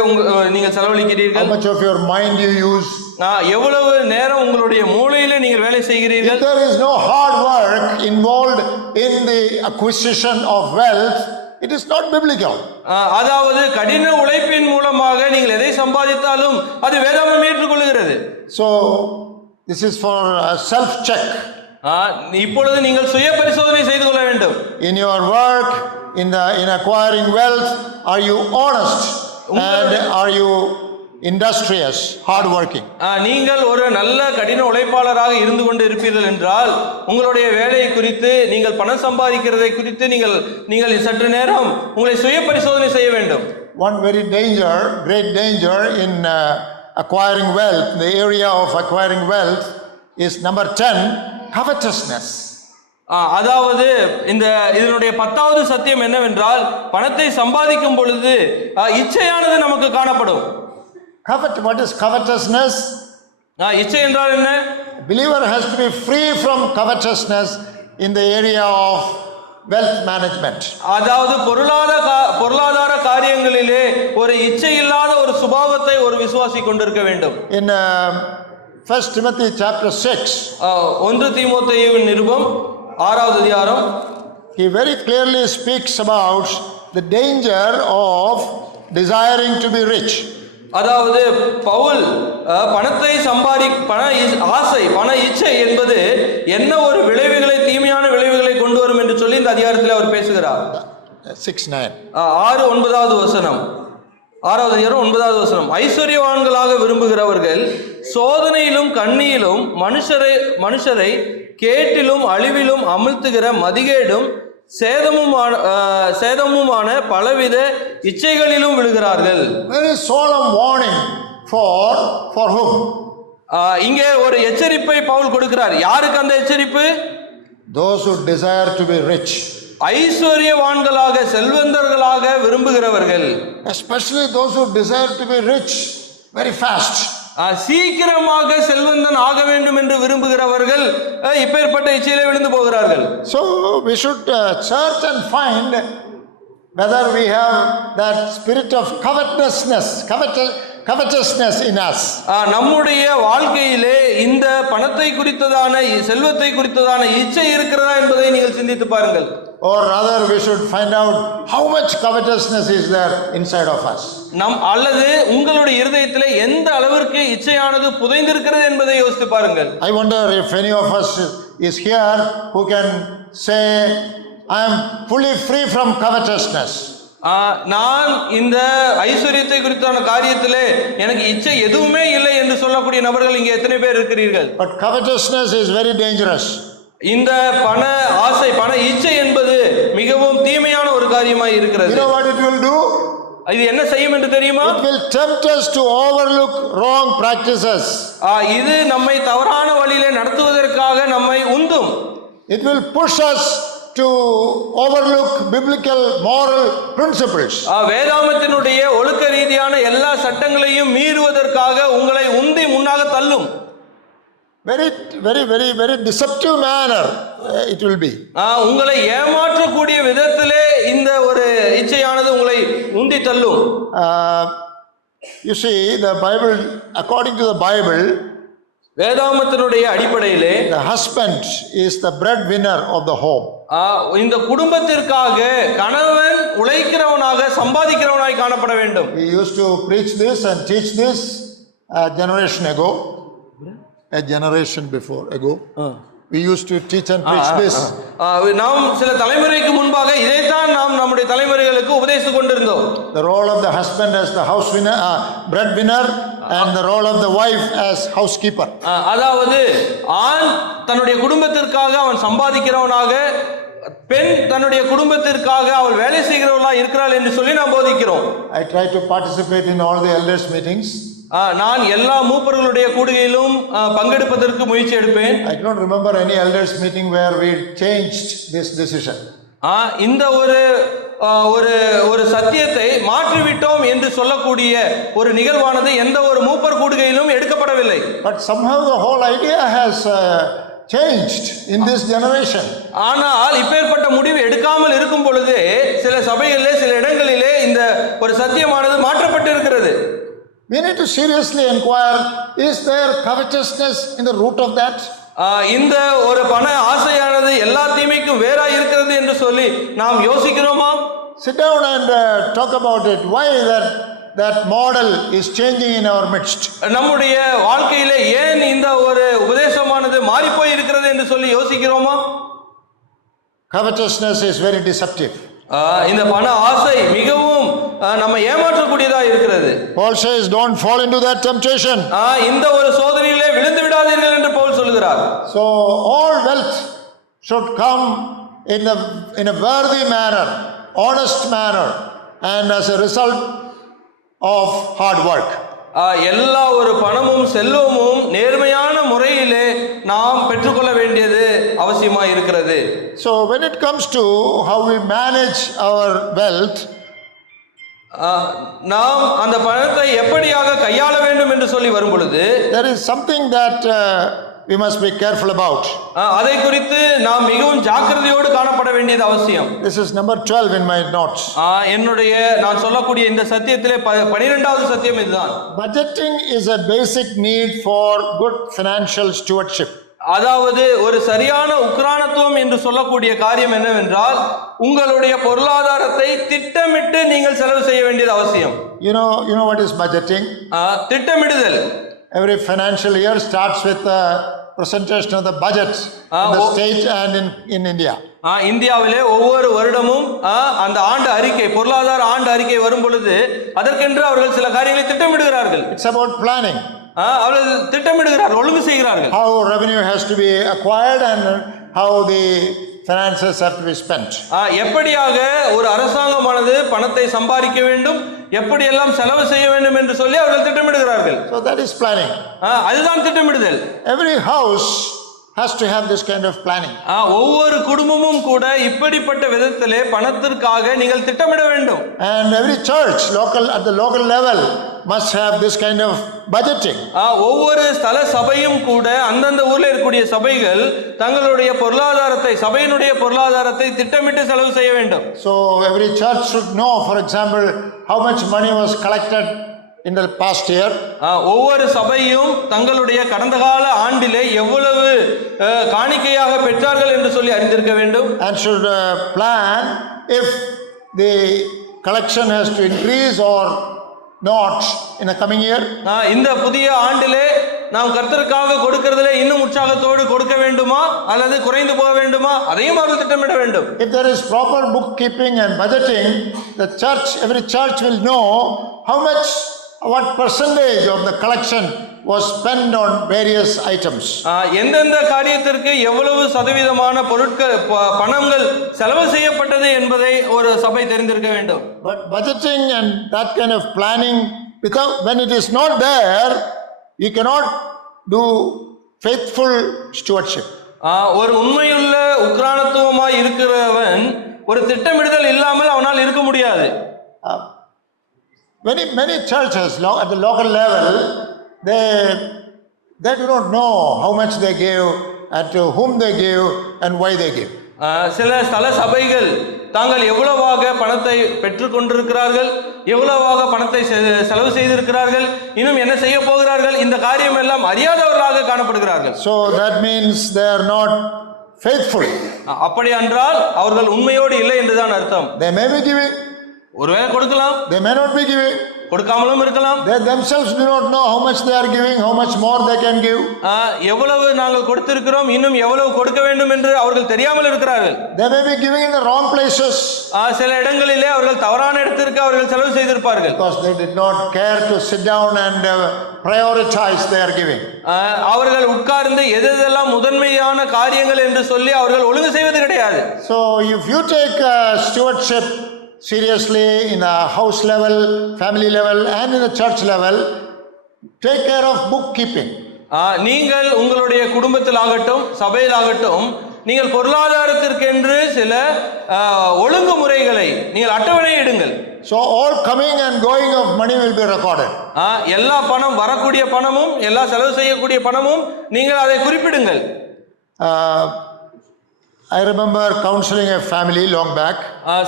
நீங்கள் செலவழிக்கிறீர்கள்? How much of your mind you use? எவ்வளவு நேரம் உங்களுடைய மூளையிலே நீங்கள் வேலை செய்கிறீர்கள்? If there is no hard work involved in the acquisition of wealth, it is not biblical. அதாவது கடின உழைப்பின் மூலமாக நீங்கள் எதை சம்பாதித்தாலும் அது வேதாகமம் ஏற்றுக்கொள்கிறது. So this is for self check. இப்பொழுது நீங்கள் சுய பரிசோதனை செய்து கொள்ள வேண்டும். In your work, in acquiring wealth, are you honest and are you industrious, hard working? நீங்கள் ஒரு நல்ல கடின உழைப்பாளராக இருந்து கொண்டு இருப்பீர்கள் என்றால் உங்களுடைய வேலையை குறித்து நீங்கள் பணம் சம்பாதிக்கிறதை குறித்து நீங்கள் சற்று நேரம் உங்களை சுய பரிசோதனை செய்ய வேண்டும். One very great danger in acquiring wealth, the area of acquiring wealth is number 10, covetousness. அதாவது இதனுடைய 10வது சத்தியம் என்னவென்றால் பணத்தை சம்பாதிக்கும் பொழுது இச்சையானது நமக்கு காணப்படும். What is covetousness? இச்சை என்றால் என்ன? Believer has to be free from covetousness in the area of wealth management. அதாவது பொருளாதார காரியங்களிலே ஒரு இச்சை இல்லாத ஒரு சுபாவத்தை ஒரு விசுவாசி கொண்டிருக்க வேண்டும். In 1 Timothy chapter 6, 1 தீமோத்தேயுவின் நிருபம் 6வது அதிகாரம், he very clearly speaks about the danger of desiring to be rich. அதாவது பவுல் பணத்தை பண இச்சை என்பது என்ன ஒரு விளைவுகளை, தீமையான விளைவுகளை கொண்டு வரும் என்று சொல்லி இந்த அதிகாரத்தில் அவர் பேசுகிறார். 6:9. 6:9 வசனம், 6வது அதிகாரம் 9வது வசனம். ஐஸ்வர்யவான்களாக விரும்புகிறவர்கள் சோதனையிலும் கண்ணியிலும் மனுஷரை கேட்டிலும் அழிவிலும் அமிழ்த்துகிற மதிகேடும் சேதமுமான பலவித இச்சைகளிலும் விழுகிறார்கள். Very solemn warning for whom? இங்கே ஒரு எச்சரிப்பை பவுல் கொடுக்கிறார். யாருக்கு அந்த எச்சரிப்பு? Those who desire to be rich. ஐஸ்வர்யவான்களாக செல்வந்தர்களாக விரும்புகிறவர்கள், especially those who desire to be rich very fast. சீக்கிரமாக செல்வந்தன் ஆக வேண்டும் என்று விரும்புகிறவர்கள் இப்பேற்பட்ட இச்சையிலே விழுந்து போகிறார்கள். So we should search and find whether we have that spirit of covetousness in us. நம்முடைய வாழ்க்கையிலே இந்த பணத்தை குறித்ததான, செல்வத்தை குறித்ததான இச்சை இருக்கிறதா என்பதை நீங்கள் சிந்தித்து பாருங்கள். Or rather we should find out how much covetousness is there inside of us. அல்லது உங்களுடைய இருதயத்திலே எந்த அளவிற்கு இச்சையானது புதைந்திருக்கிறது என்பதை யோசித்து பாருங்கள். I wonder if any of us is here who can say I am fully free from covetousness. நான் இந்த ஐஸ்வர்யத்தை குறித்தான காரியத்திலே எனக்கு இச்சை எதுவுமே இல்லை என்று சொல்லக்கூடிய நபர்கள் இங்கே எத்தனை பேர் இருக்கிறீர்கள்? But covetousness is very dangerous. இந்த பண ஆசை, பண இச்சை என்பது மிகவும் தீமையான ஒரு காரியமாய் இருக்கிறது. You know what it will do? இது என்ன செய்யும் என்று தெரியுமா? It will tempt us to overlook wrong practices. இது நம்மை தவறான வழியிலே நடத்துவதற்காக நம்மை உந்தும். It will push us to overlook biblical moral principles. வேதாகமத்தினுடைய ஒழுக்க ரீதியான எல்லா சட்டங்களையும் மீறுவதற்காக உங்களை உந்தி முன்னாக தள்ளும். Very deceptive manner it will be. உங்களை ஏமாற்றக்கூடிய விதத்திலே இந்த ஒரு இச்சையானது உங்களை உந்தி தள்ளும். You see, the Bible, according to the Bible, வேதாகமத்தினுடைய அடிப்படையிலே the husband is the breadwinner of the home. இந்த குடும்பத்திற்காக கணவன் உழைக்கிறவனாக, சம்பாதிக்கிறவனாய் காணப்பட வேண்டும். We used to preach this and teach this a generation ago. We used to teach and preach this. நாம் சில தலைமுறைக்கு முன்பாக இதைத்தான் நாம் நம்முடைய தலைமுறைகளுக்கு உபதேசித்துக் கொண்டிருந்தோம். The role of the husband as the breadwinner and the role of the wife as housekeeper. அதாவது ஆண் தன்னுடைய குடும்பத்திற்காக அவன் சம்பாதிக்கிறவனாக, பெண் தன்னுடைய குடும்பத்திற்காக அவள் வேலை செய்கிறவளா இருக்கிறாள் என்று சொல்லி நாம் போதிக்கிறோம். I try to participate in all the elders meetings. நான் எல்லா மூப்பர்களுடைய கூடுகையிலும் பங்கெடுப்பதற்கு முயற்சி எடுப்பேன். I don't remember any elders meeting where we changed this decision. இந்த ஒரு ஒரு ஒரு சத்தியத்தை மாற்றிவிட்டோம் என்று சொல்லக்கூடிய ஒரு நிகழ்வானது எந்த ஒரு மூப்பர் கூடுகையிலும் எடுக்கப்படவில்லை. But somehow the whole idea has changed in this generation. ஆனால் இப்பேற்பட்ட முடிவு எடுக்காமல் இருக்கும் பொழுது சில சபைகளிலே சில இடங்களிலே இந்த ஒரு சத்தியமானது மாற்றப்பட்டு இருக்கிறது. We need to seriously inquire, is there covetousness in the root of that? இந்த ஒரு பண ஆசையானது எல்லா தீமைக்கும் வேறா இருக்கிறது என்று சொல்லி நாம் யோசிக்கிறோமா? Sit down and talk about it. Why that model is changing in our midst? நம்முடைய வாழ்க்கையிலே ஏன் இந்த ஒரு உபதேசமானது மாறி போய் இருக்கிறது என்று சொல்லி யோசிக்கிறோமா? Covetousness is very deceptive. இந்த பண ஆசை மிகவும் நம்ம ஏமாற்றக்கூடியதா இருக்கிறது. Paul says, don't fall into that temptation. இந்த ஒரு சோதனையிலே விழுந்து விடாதீர்கள் என்று பவுல் சொல்கிறார். So all wealth should come in a worthy manner, honest manner, and as a result of hard work. எல்லா ஒரு பணமும் செல்வமும் நேர்மையான முறையிலே நாம் பெற்றுக்கொள்ள வேண்டியது அவசியமாக இருக்கிறது. So when it comes to how we manage our wealth, நாம் அந்த பணத்தை எப்படியாக கையாள வேண்டும் என்று சொல்லி வரும் பொழுது there is something that we must be careful about. அதை குறித்து நாம் மிகவும் ஜாக்கிரதையோடு காணப்பட வேண்டியது அவசியம். This is number 12 in my notes. என்னுடைய நான் சொல்லக்கூடிய இந்த சத்தியத்திலே 12வது சத்தியம் இதுதான். Budgeting is a basic need for good financial stewardship. அதாவது ஒரு சரியான உக்ரானத்துவம் என்று சொல்லக்கூடிய காரியம் என்னவென்றால் உங்களுடைய பொருளாதாரத்தை திட்டமிட்டு நீங்கள் செலவு செய்ய வேண்டியது அவசியம். You know what is budgeting? திட்டமிடுதல். Every financial year starts with the presentation of the budget in the state and in India. இந்தியாவிலே ஒவ்வொரு வருடமும் அந்த ஆண்டு அறிக்கை பொருளாதார ஆண்டு அறிக்கை வரும் பொழுது அதற்கென்று அவர்கள் சில காரியங்களை திட்டமிடுகிறார்கள். It's about planning. அவர்கள் திட்டமிடுகிறார்கள், ஒழுங்கு செய்கிறார்கள். How revenue has to be acquired and how the finances have to be spent. எப்படியாக ஒரு அரசாங்கமானது பணத்தை சம்பாதிக்க வேண்டும், எப்படி எல்லாம் செலவு செய்ய வேண்டும் என்று சொல்லி அவர்கள் திட்டமிடுகிறார்கள். So that is planning. அதுதான் திட்டமிடுதல். Every house has to have this kind of planning. ஒவ்வொரு குடும்பமும் கூட இப்படிப்பட்ட விதத்திலே பணத்திற்காக நீங்கள் திட்டமிட வேண்டும். And every church at the local level must have this kind of budgeting. ஒவ்வொரு ஸ்தல சபையும் கூட அந்தந்த ஊர்ல இருக்கக்கூடிய சபைகள் தங்களுடைய பொருளாதாரத்தை சபையினுடைய பொருளாதாரத்தை திட்டமிட்டு செலவு செய்ய வேண்டும். So every church should know, for example, how much money was collected in the past year. ஒவ்வொரு சபையும் தங்களுடைய கடந்த கால ஆண்டிலே எவ்வளவு காணிக்கையாக பெற்றார்கள் என்று சொல்லி அறிந்திருக்க வேண்டும். And should plan if the collection has to increase or not in the coming year. இந்த புதிய ஆண்டிலே நாம் கர்த்தருக்காக கொடுக்கிறதிலே இன்னும் உற்சாகத்தோடு கொடுக்க வேண்டுமா அல்லது குறைந்து போக வேண்டுமா அதையும் அவர்கள் திட்டமிட வேண்டும். If there is proper bookkeeping and budgeting, every church will know what percentage of the collection was spent on various items. எந்தெந்த காரியத்திற்கு எவ்வளவு சதவீதமான பணங்கள் செலவு செய்யப்பட்டது என்பதை ஒரு சபை தெரிந்திருக்க வேண்டும். But budgeting and that kind of planning, when it is not there, you cannot do faithful stewardship. ஒரு உண்மையுள்ள உக்ரானத்துவமாய் இருக்கிறவன் ஒரு திட்டமிடுதல் இல்லாமல் அவனால் இருக்க முடியாது. Many churches at the local level, they do not know how much they give and to whom they give and why they give. சில ஸ்தல சபைகள் தாங்கள் எவ்வளவாக பணத்தை பெற்றுக் கொண்டிருக்கிறார்கள், எவ்வளவாக பணத்தை செலவு செய்திருக்கிறார்கள், இன்னும் என்ன செய்ய போகிறார்கள், இந்த காரியம் எல்லாம் அறியாதவர்களாக காணப்படுகிறார்கள். So that means they are not faithful. அப்படி என்றால் அவர்கள் உண்மையோடு இல்லை என்றுதான் அர்த்தம். They may be giving, ஒருவேளை கொடுக்கலாம், they may not be giving, கொடுக்காமலும் இருக்கலாம். They themselves do not know how much they are giving, how much more they can give. எவ்வளவு நாங்கள் கொடுத்திருக்கிறோம், இன்னும் எவ்வளவு கொடுக்க வேண்டும் என்று அவர்கள் தெரியாமல் இருக்கிறார்கள். They may be giving in the wrong places. சில இடங்களிலே அவர்கள் தவறான இடத்திற்கு அவர்கள் செலவு செய்திருப்பார்கள். Because they did not care to sit down and prioritize their giving. அவர்கள் உட்கார்ந்து எதெல்லாம் முதன்மையான காரியங்கள் என்று சொல்லி அவர்கள் ஒழுங்கு செய்வது கிடையாது. So if you take stewardship seriously in a house level, family level and in a church level, take care of bookkeeping. நீங்கள் உங்களுடைய குடும்பத்தில் ஆகட்டும் சபையில் ஆகட்டும் நீங்கள் பொருளாதாரத்திற்கென்று சில ஒழுங்குமுறைகளை நீங்கள் அட்டவணை இடுங்கள். So all coming and going of money will be recorded. எல்லா பணம், வரக்கூடிய பணமும் எல்லா செலவு செய்யக்கூடிய பணமும் நீங்கள் அதை குறிப்பிடுங்கள். I remember counseling a family long back.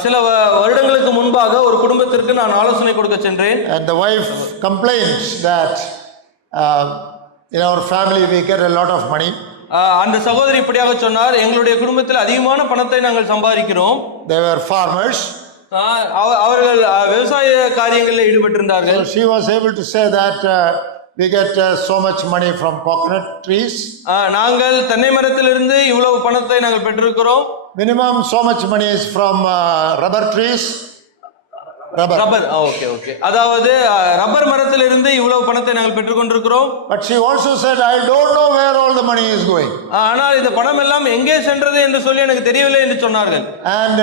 சில வருடங்களுக்கு முன்பாக ஒரு குடும்பத்திற்கு நான் ஆலோசனை கொடுக்க சென்றேன். And the wife complains that in our family we get a lot of money. அந்த சகோதரி இப்படியாக சொன்னார், எங்களுடைய குடும்பத்தில் அதிகமான பணத்தை நாங்கள் சம்பாதிக்கிறோம். They were farmers. அவர்கள் விவசாய காரியங்களில் ஈடுபட்டிருந்தார்கள். So she was able to say that we get so much money from coconut trees. நாங்கள் தென்னை மரத்திலிருந்து இவ்வளவு பணத்தை நாங்கள் பெற்றிருக்கிறோம். Minimum so much money is from rubber trees. Rubber, okay okay, அதாவது ரப்பர் மரத்திலிருந்து இவ்வளவு பணத்தை நாங்கள் பெற்றுக்கொண்டிருக்கிறோம். But she also said, I don't know where all the money is going. ஆனால் இந்த பணம் எல்லாம் எங்கே சென்றது என்று சொல்லி எனக்கு தெரியவில்லை என்று சொன்னார்கள். And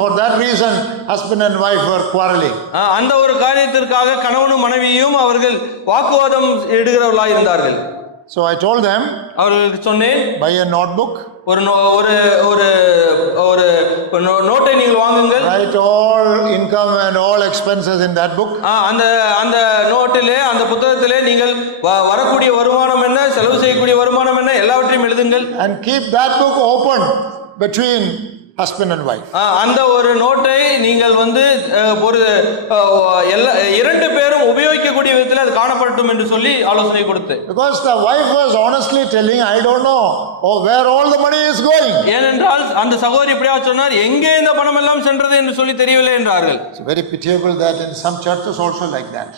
for that reason husband and wife were quarreling. அந்த ஒரு காரியத்திற்காக கணவனும் மனைவியும் அவர்கள் வாக்குவாதம் இடுகிறவர்களாக இருந்தார்கள். So I told them, அவர்களுக்கு சொன்னேன், buy a notebook. ஒரு நோட்டை நீங்கள் வாங்குங்கள். Write all income and all expenses in that book. அந்த நோட்டிலே, அந்த புத்தகத்திலே நீங்கள் வரக்கூடிய வருமானம் என்ன, செலவு செய்யக்கூடிய வருமானம் என்ன, எல்லாவற்றையும் எழுதுங்கள். And keep that book open between husband and wife. அந்த ஒரு நோட்டை நீங்கள் ஒரு இரண்டு பேரும் உபயோகிக்கக்கூடிய விதத்தில் அது காணப்படட்டும் என்று சொல்லி ஆலோசனை கொடுத்து. Because the wife was honestly telling, I don't know where all the money is going. ஏனென்றால் அந்த சகோதரி இப்படியா சொன்னார், எங்கே இந்த பணம் எல்லாம் சென்றது என்று சொல்லி தெரியவில்லை என்றார்கள். It's very pitiable that in some churches also like that.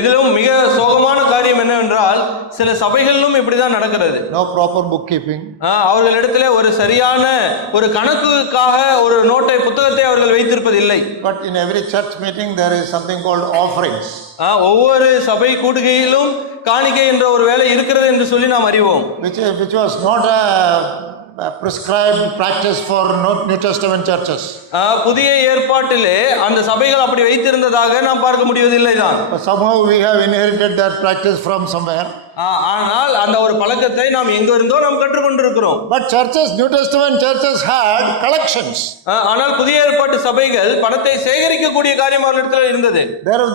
இதிலும் மிக சோகமான காரியம் என்னவென்றால் சில சபைகளிலும் இப்படிதான் நடக்கிறது. No proper bookkeeping. அவர்களிடத்திலே ஒரு சரியான ஒரு கணக்குக்காக ஒரு நோட்டை, புத்தகத்தை அவர்கள் வைத்திருப்பதில்லை. But in every church meeting there is something called offerings. ஒவ்வொரு சபை கூடுகையிலும் காணிக்கை என்ற ஒரு வேலை இருக்கிறது என்று சொல்லி நாம் அறிவோம். Which was not a prescribed practice for New Testament churches. புதிய ஏற்பாட்டிலே அந்த சபைகள் அப்படி வைத்திருந்ததாக நாம் பார்க்க முடிவதில்லை தான். Somehow we have inherited that practice from somewhere. ஆனால் அந்த ஒரு பழக்கத்தை நாம் எங்க இருந்தோ நாம் கற்றுக்கொண்டிருக்கிறோம். But churches, New Testament churches had collections. ஆனால் புதிய ஏற்பாட்டு சபைகள் பணத்தை சேகரிக்கக்கூடிய காரியம் அவர்களிடத்தில் இருந்தது.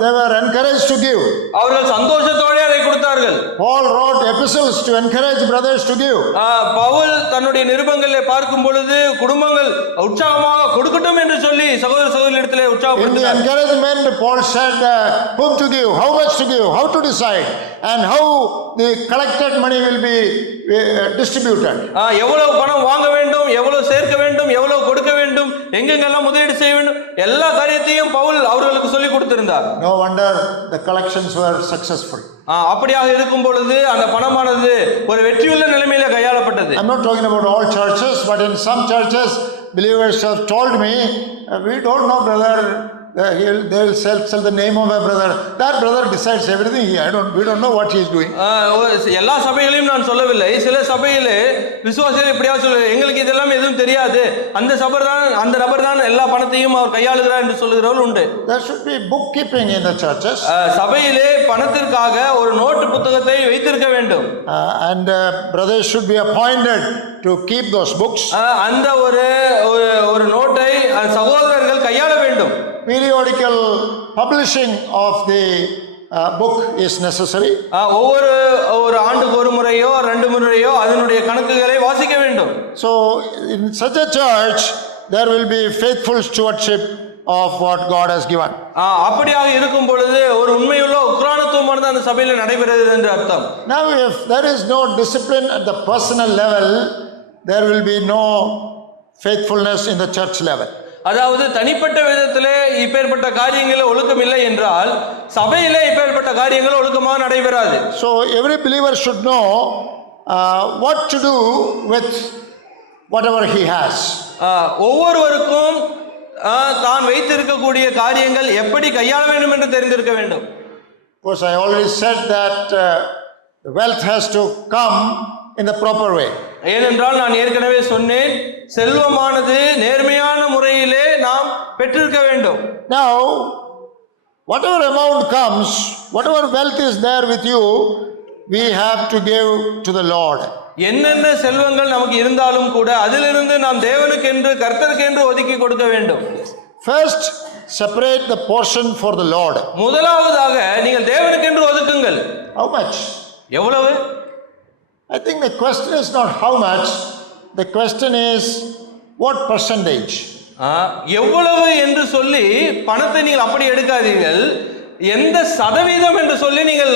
They were encouraged to give. அவர்கள் சந்தோஷத்தோடு அதை கொடுத்தார்கள். Paul wrote epistles to encourage brothers to give. Pavul தன்னுடைய நிருபங்களிலே பார்க்கும் பொழுது குடும்பங்கள் உற்சாகமாக கொடுக்கட்டும் என்று சொல்லி சகோதர சகோதரிகளிடத்திலே உற்சாகப்படுத்தினார். In the encouragement Paul said whom to give, how much to give, how to decide and how the collected money will be distributed. எவ்வளவு பணம் வாங்க வேண்டும், எவ்வளவு சேர்க்க வேண்டும், எவ்வளவு கொடுக்க வேண்டும், எங்கெங்கெல்லாம் முதலீடு செய்ய வேண்டும், எல்லா காரியத்தையும் பவுல் அவர்களுக்கு சொல்லி கொடுத்திருந்தார். No wonder the collections were successful. அப்படியாக இருக்கும் பொழுது அந்த பணமானது ஒரு வெற்றியுள்ள நிலைமையில கையாளப்பட்டது. I'm not talking about all churches, but in some churches believers have told me, we don't know brother, they will sell the name of a brother. That brother decides everything. We don't know what he is doing. எல்லா சபைகளையும் நான் சொல்லவில்லை. சில சபையிலே விசுவாசிகள் இப்படியா சொல்ல, எங்களுக்கு இதெல்லாம் எதுவும் தெரியாது, அந்த நபர் தான் எல்லா பணத்தையும் அவர் கையாளுகிறார் என்று சொல்லுகிறவர்கள் உண்டு. There should be bookkeeping in the churches. சபையிலே பணத்திற்காக ஒரு நோட்டு புத்தகத்தை வைத்திருக்க வேண்டும். And brothers should be appointed to keep those books. அந்த ஒரு நோட்டை சகோதரர்கள் கையாள வேண்டும். Periodical publishing of the book is necessary. ஒவ்வொரு ஆண்டுக்கு ஒரு முறையோ 2 முறையோ அதனுடைய கணக்குகளை வாசிக்க வேண்டும். So in such a church there will be faithful stewardship of what God has given. அப்படியாக இருக்கும் பொழுது ஒரு உண்மையுள்ள உக்ரானத்துவமானது அந்த சபையில் நடைபெறுகிறது என்று அர்த்தம். Now if there is no discipline at the personal level, there will be no faithfulness in the church level. அதாவது தனிப்பட்ட விதத்திலே இப்பேற்பட்ட காரியங்களில் ஒழுக்கம் இல்லை என்றால் சபையிலே இப்பேற்பட்ட காரியங்கள் ஒழுக்கமாக நடைபெறாது. So every believer should know what to do with whatever he has. ஒவ்வொருவருக்கும் தான் வைத்திருக்கக்கூடிய காரியங்கள் எப்படி கையாள வேண்டும் என்று தெரிந்திருக்க வேண்டும். Of course, I already said that wealth has to come in the proper way. ஏனென்றால் நான் ஏற்கனவே சொன்னேன், செல்வமானது நேர்மையான முறையிலே நாம் பெற்றிருக்க வேண்டும். Now, whatever amount comes, whatever wealth is there with you, we have to give to the Lord. என்னென்ன செல்வங்கள் நமக்கு இருந்தாலும் கூட அதிலிருந்து நாம் தேவனுக்கென்று கர்த்தருக்கென்று ஒதுக்கி கொடுக்க வேண்டும். First, separate the portion for the Lord. முதலாவதாக நீங்கள் தேவனுக்கென்று ஒதுக்குங்கள். How much? எவ்வளவு? I think the question is not how much. The question is what percentage. எவ்வளவு என்று சொல்லி பணத்தை நீங்கள் அப்படி எடுக்காதீர்கள். எந்த சதவீதம் என்று சொல்லி நீங்கள்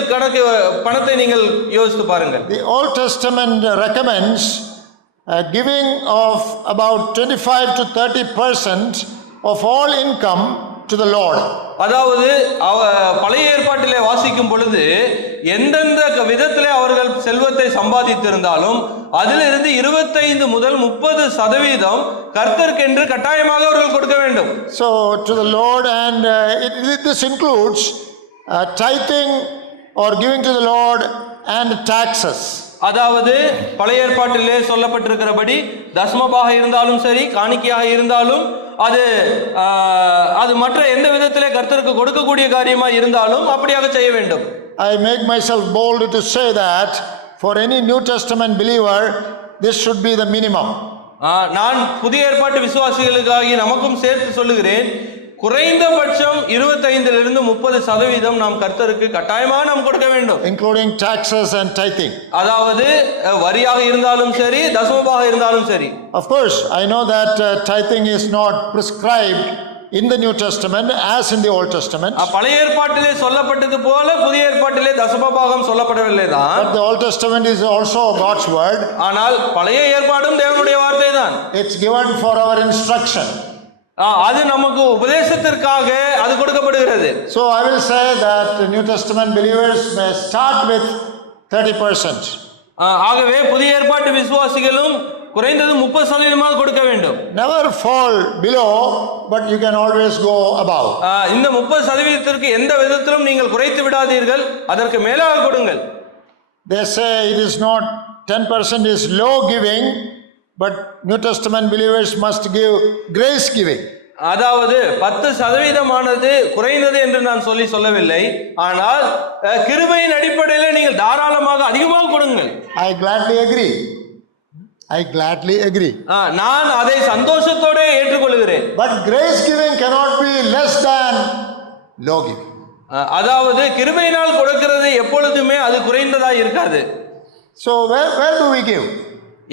பணத்தை நீங்கள் யோசித்து பாருங்கள். The Old Testament recommends giving of about 25 to 30% of all income to the Lord. அதாவது பழைய ஏற்பாட்டிலே வாசிக்கும் பொழுது எந்தெந்த விதத்திலே அவர்கள் செல்வத்தை சம்பாதித்திருந்தாலும் அதிலிருந்து 25 முதல் 30% கர்த்தருக்கென்று கட்டாயமாக அவர்கள் கொடுக்க வேண்டும். So to the Lord, and this includes tithing or giving to the Lord and taxes. அதாவது பழைய ஏற்பாட்டிலே சொல்லப்பட்டிருக்கிறபடி தசமபாக இருந்தாலும் சரி, காணிக்கையாக இருந்தாலும் அது மற்ற எந்த விதத்திலே கர்த்தருக்கு கொடுக்கக்கூடிய காரியமா இருந்தாலும் அப்படியாக செய்ய வேண்டும். I make myself bold to say that for any New Testament believer this should be the minimum. நான் புதிய ஏற்பாட்டு விசுவாசிகளுக்காக நமக்கும் சேர்த்து சொல்லுகிறேன், குறைந்தபட்சம் 25 to 30% நாம் கர்த்தருக்கு கட்டாயமாக நாம் கொடுக்க வேண்டும். Including taxes and tithing. அதாவது வரியாக இருந்தாலும் சரி, தசமபாக இருந்தாலும் சரி. Of course, I know that tithing is not prescribed in the New Testament as in the Old Testament. பழைய ஏற்பாட்டிலே சொல்லப்பட்டது போல புதிய ஏற்பாட்டிலே தசமபாகம் சொல்லப்படவில்லை தான். But the Old Testament is also God's word. ஆனால் பழைய ஏற்பாடும் தேவனுடைய வார்த்தை தான். It's given for our instruction. அது நமக்கு உபதேசத்திற்காக அது கொடுக்கப்படுகிறது. So I will say that the New Testament believers may start with 30%. ஆகவே புதிய ஏற்பாட்டு விசுவாசிகளும் குறைந்தது 30% கொடுக்க வேண்டும். Never fall below, but you can always go above. இந்த 30% எந்த விதத்திலும் நீங்கள் குறைத்து விடாதீர்கள், அதற்கு மேலாக கொடுங்கள். They say it is not 10% is low giving, but New Testament believers must give grace giving. அதாவது 10% குறைந்தது என்று நான் சொல்லவில்லை, ஆனால் கிருபையின் அடிப்படையில் நீங்கள் தாராளமாக அதிகமாக கொடுங்கள். I gladly agree. நான் அதை சந்தோஷத்தோட ஏற்றுக்கொள்கிறேன். But grace giving cannot be less than low giving. அதாவது கிருபையினால் கொடுக்கிறது எப்பொழுதுமே அது குறைந்ததா இருக்காது. So where do we give?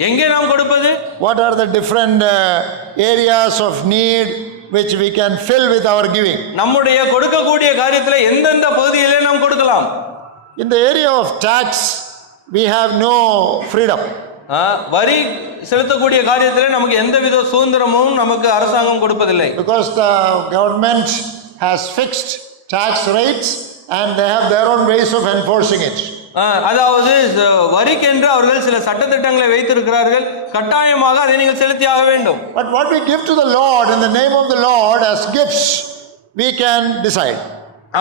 எங்கே நாம் கொடுப்பது? What are the different areas of need which we can fill with our giving? நம்முடைய கொடுக்கக்கூடிய காரியத்துல எந்தெந்த பகுதியிலே நாம் கொடுக்கலாம்? In the area of tax we have no freedom. வரி செலுத்தக்கூடிய காரியத்திலே நமக்கு எந்தவித சுதந்திரமும் நமக்கு அரசாங்கம் கொடுப்பதில்லை. Because the government has fixed tax rates and they have their own ways of enforcing it. அதாவது வரிக்கென்று அவர்கள் சில சட்டதிட்டங்களை வைத்திருக்கிறார்கள், கட்டாயமாக அதை நீங்கள் செலுத்தியாக வேண்டும். But what we give to the Lord in the name of the Lord as gifts we can decide.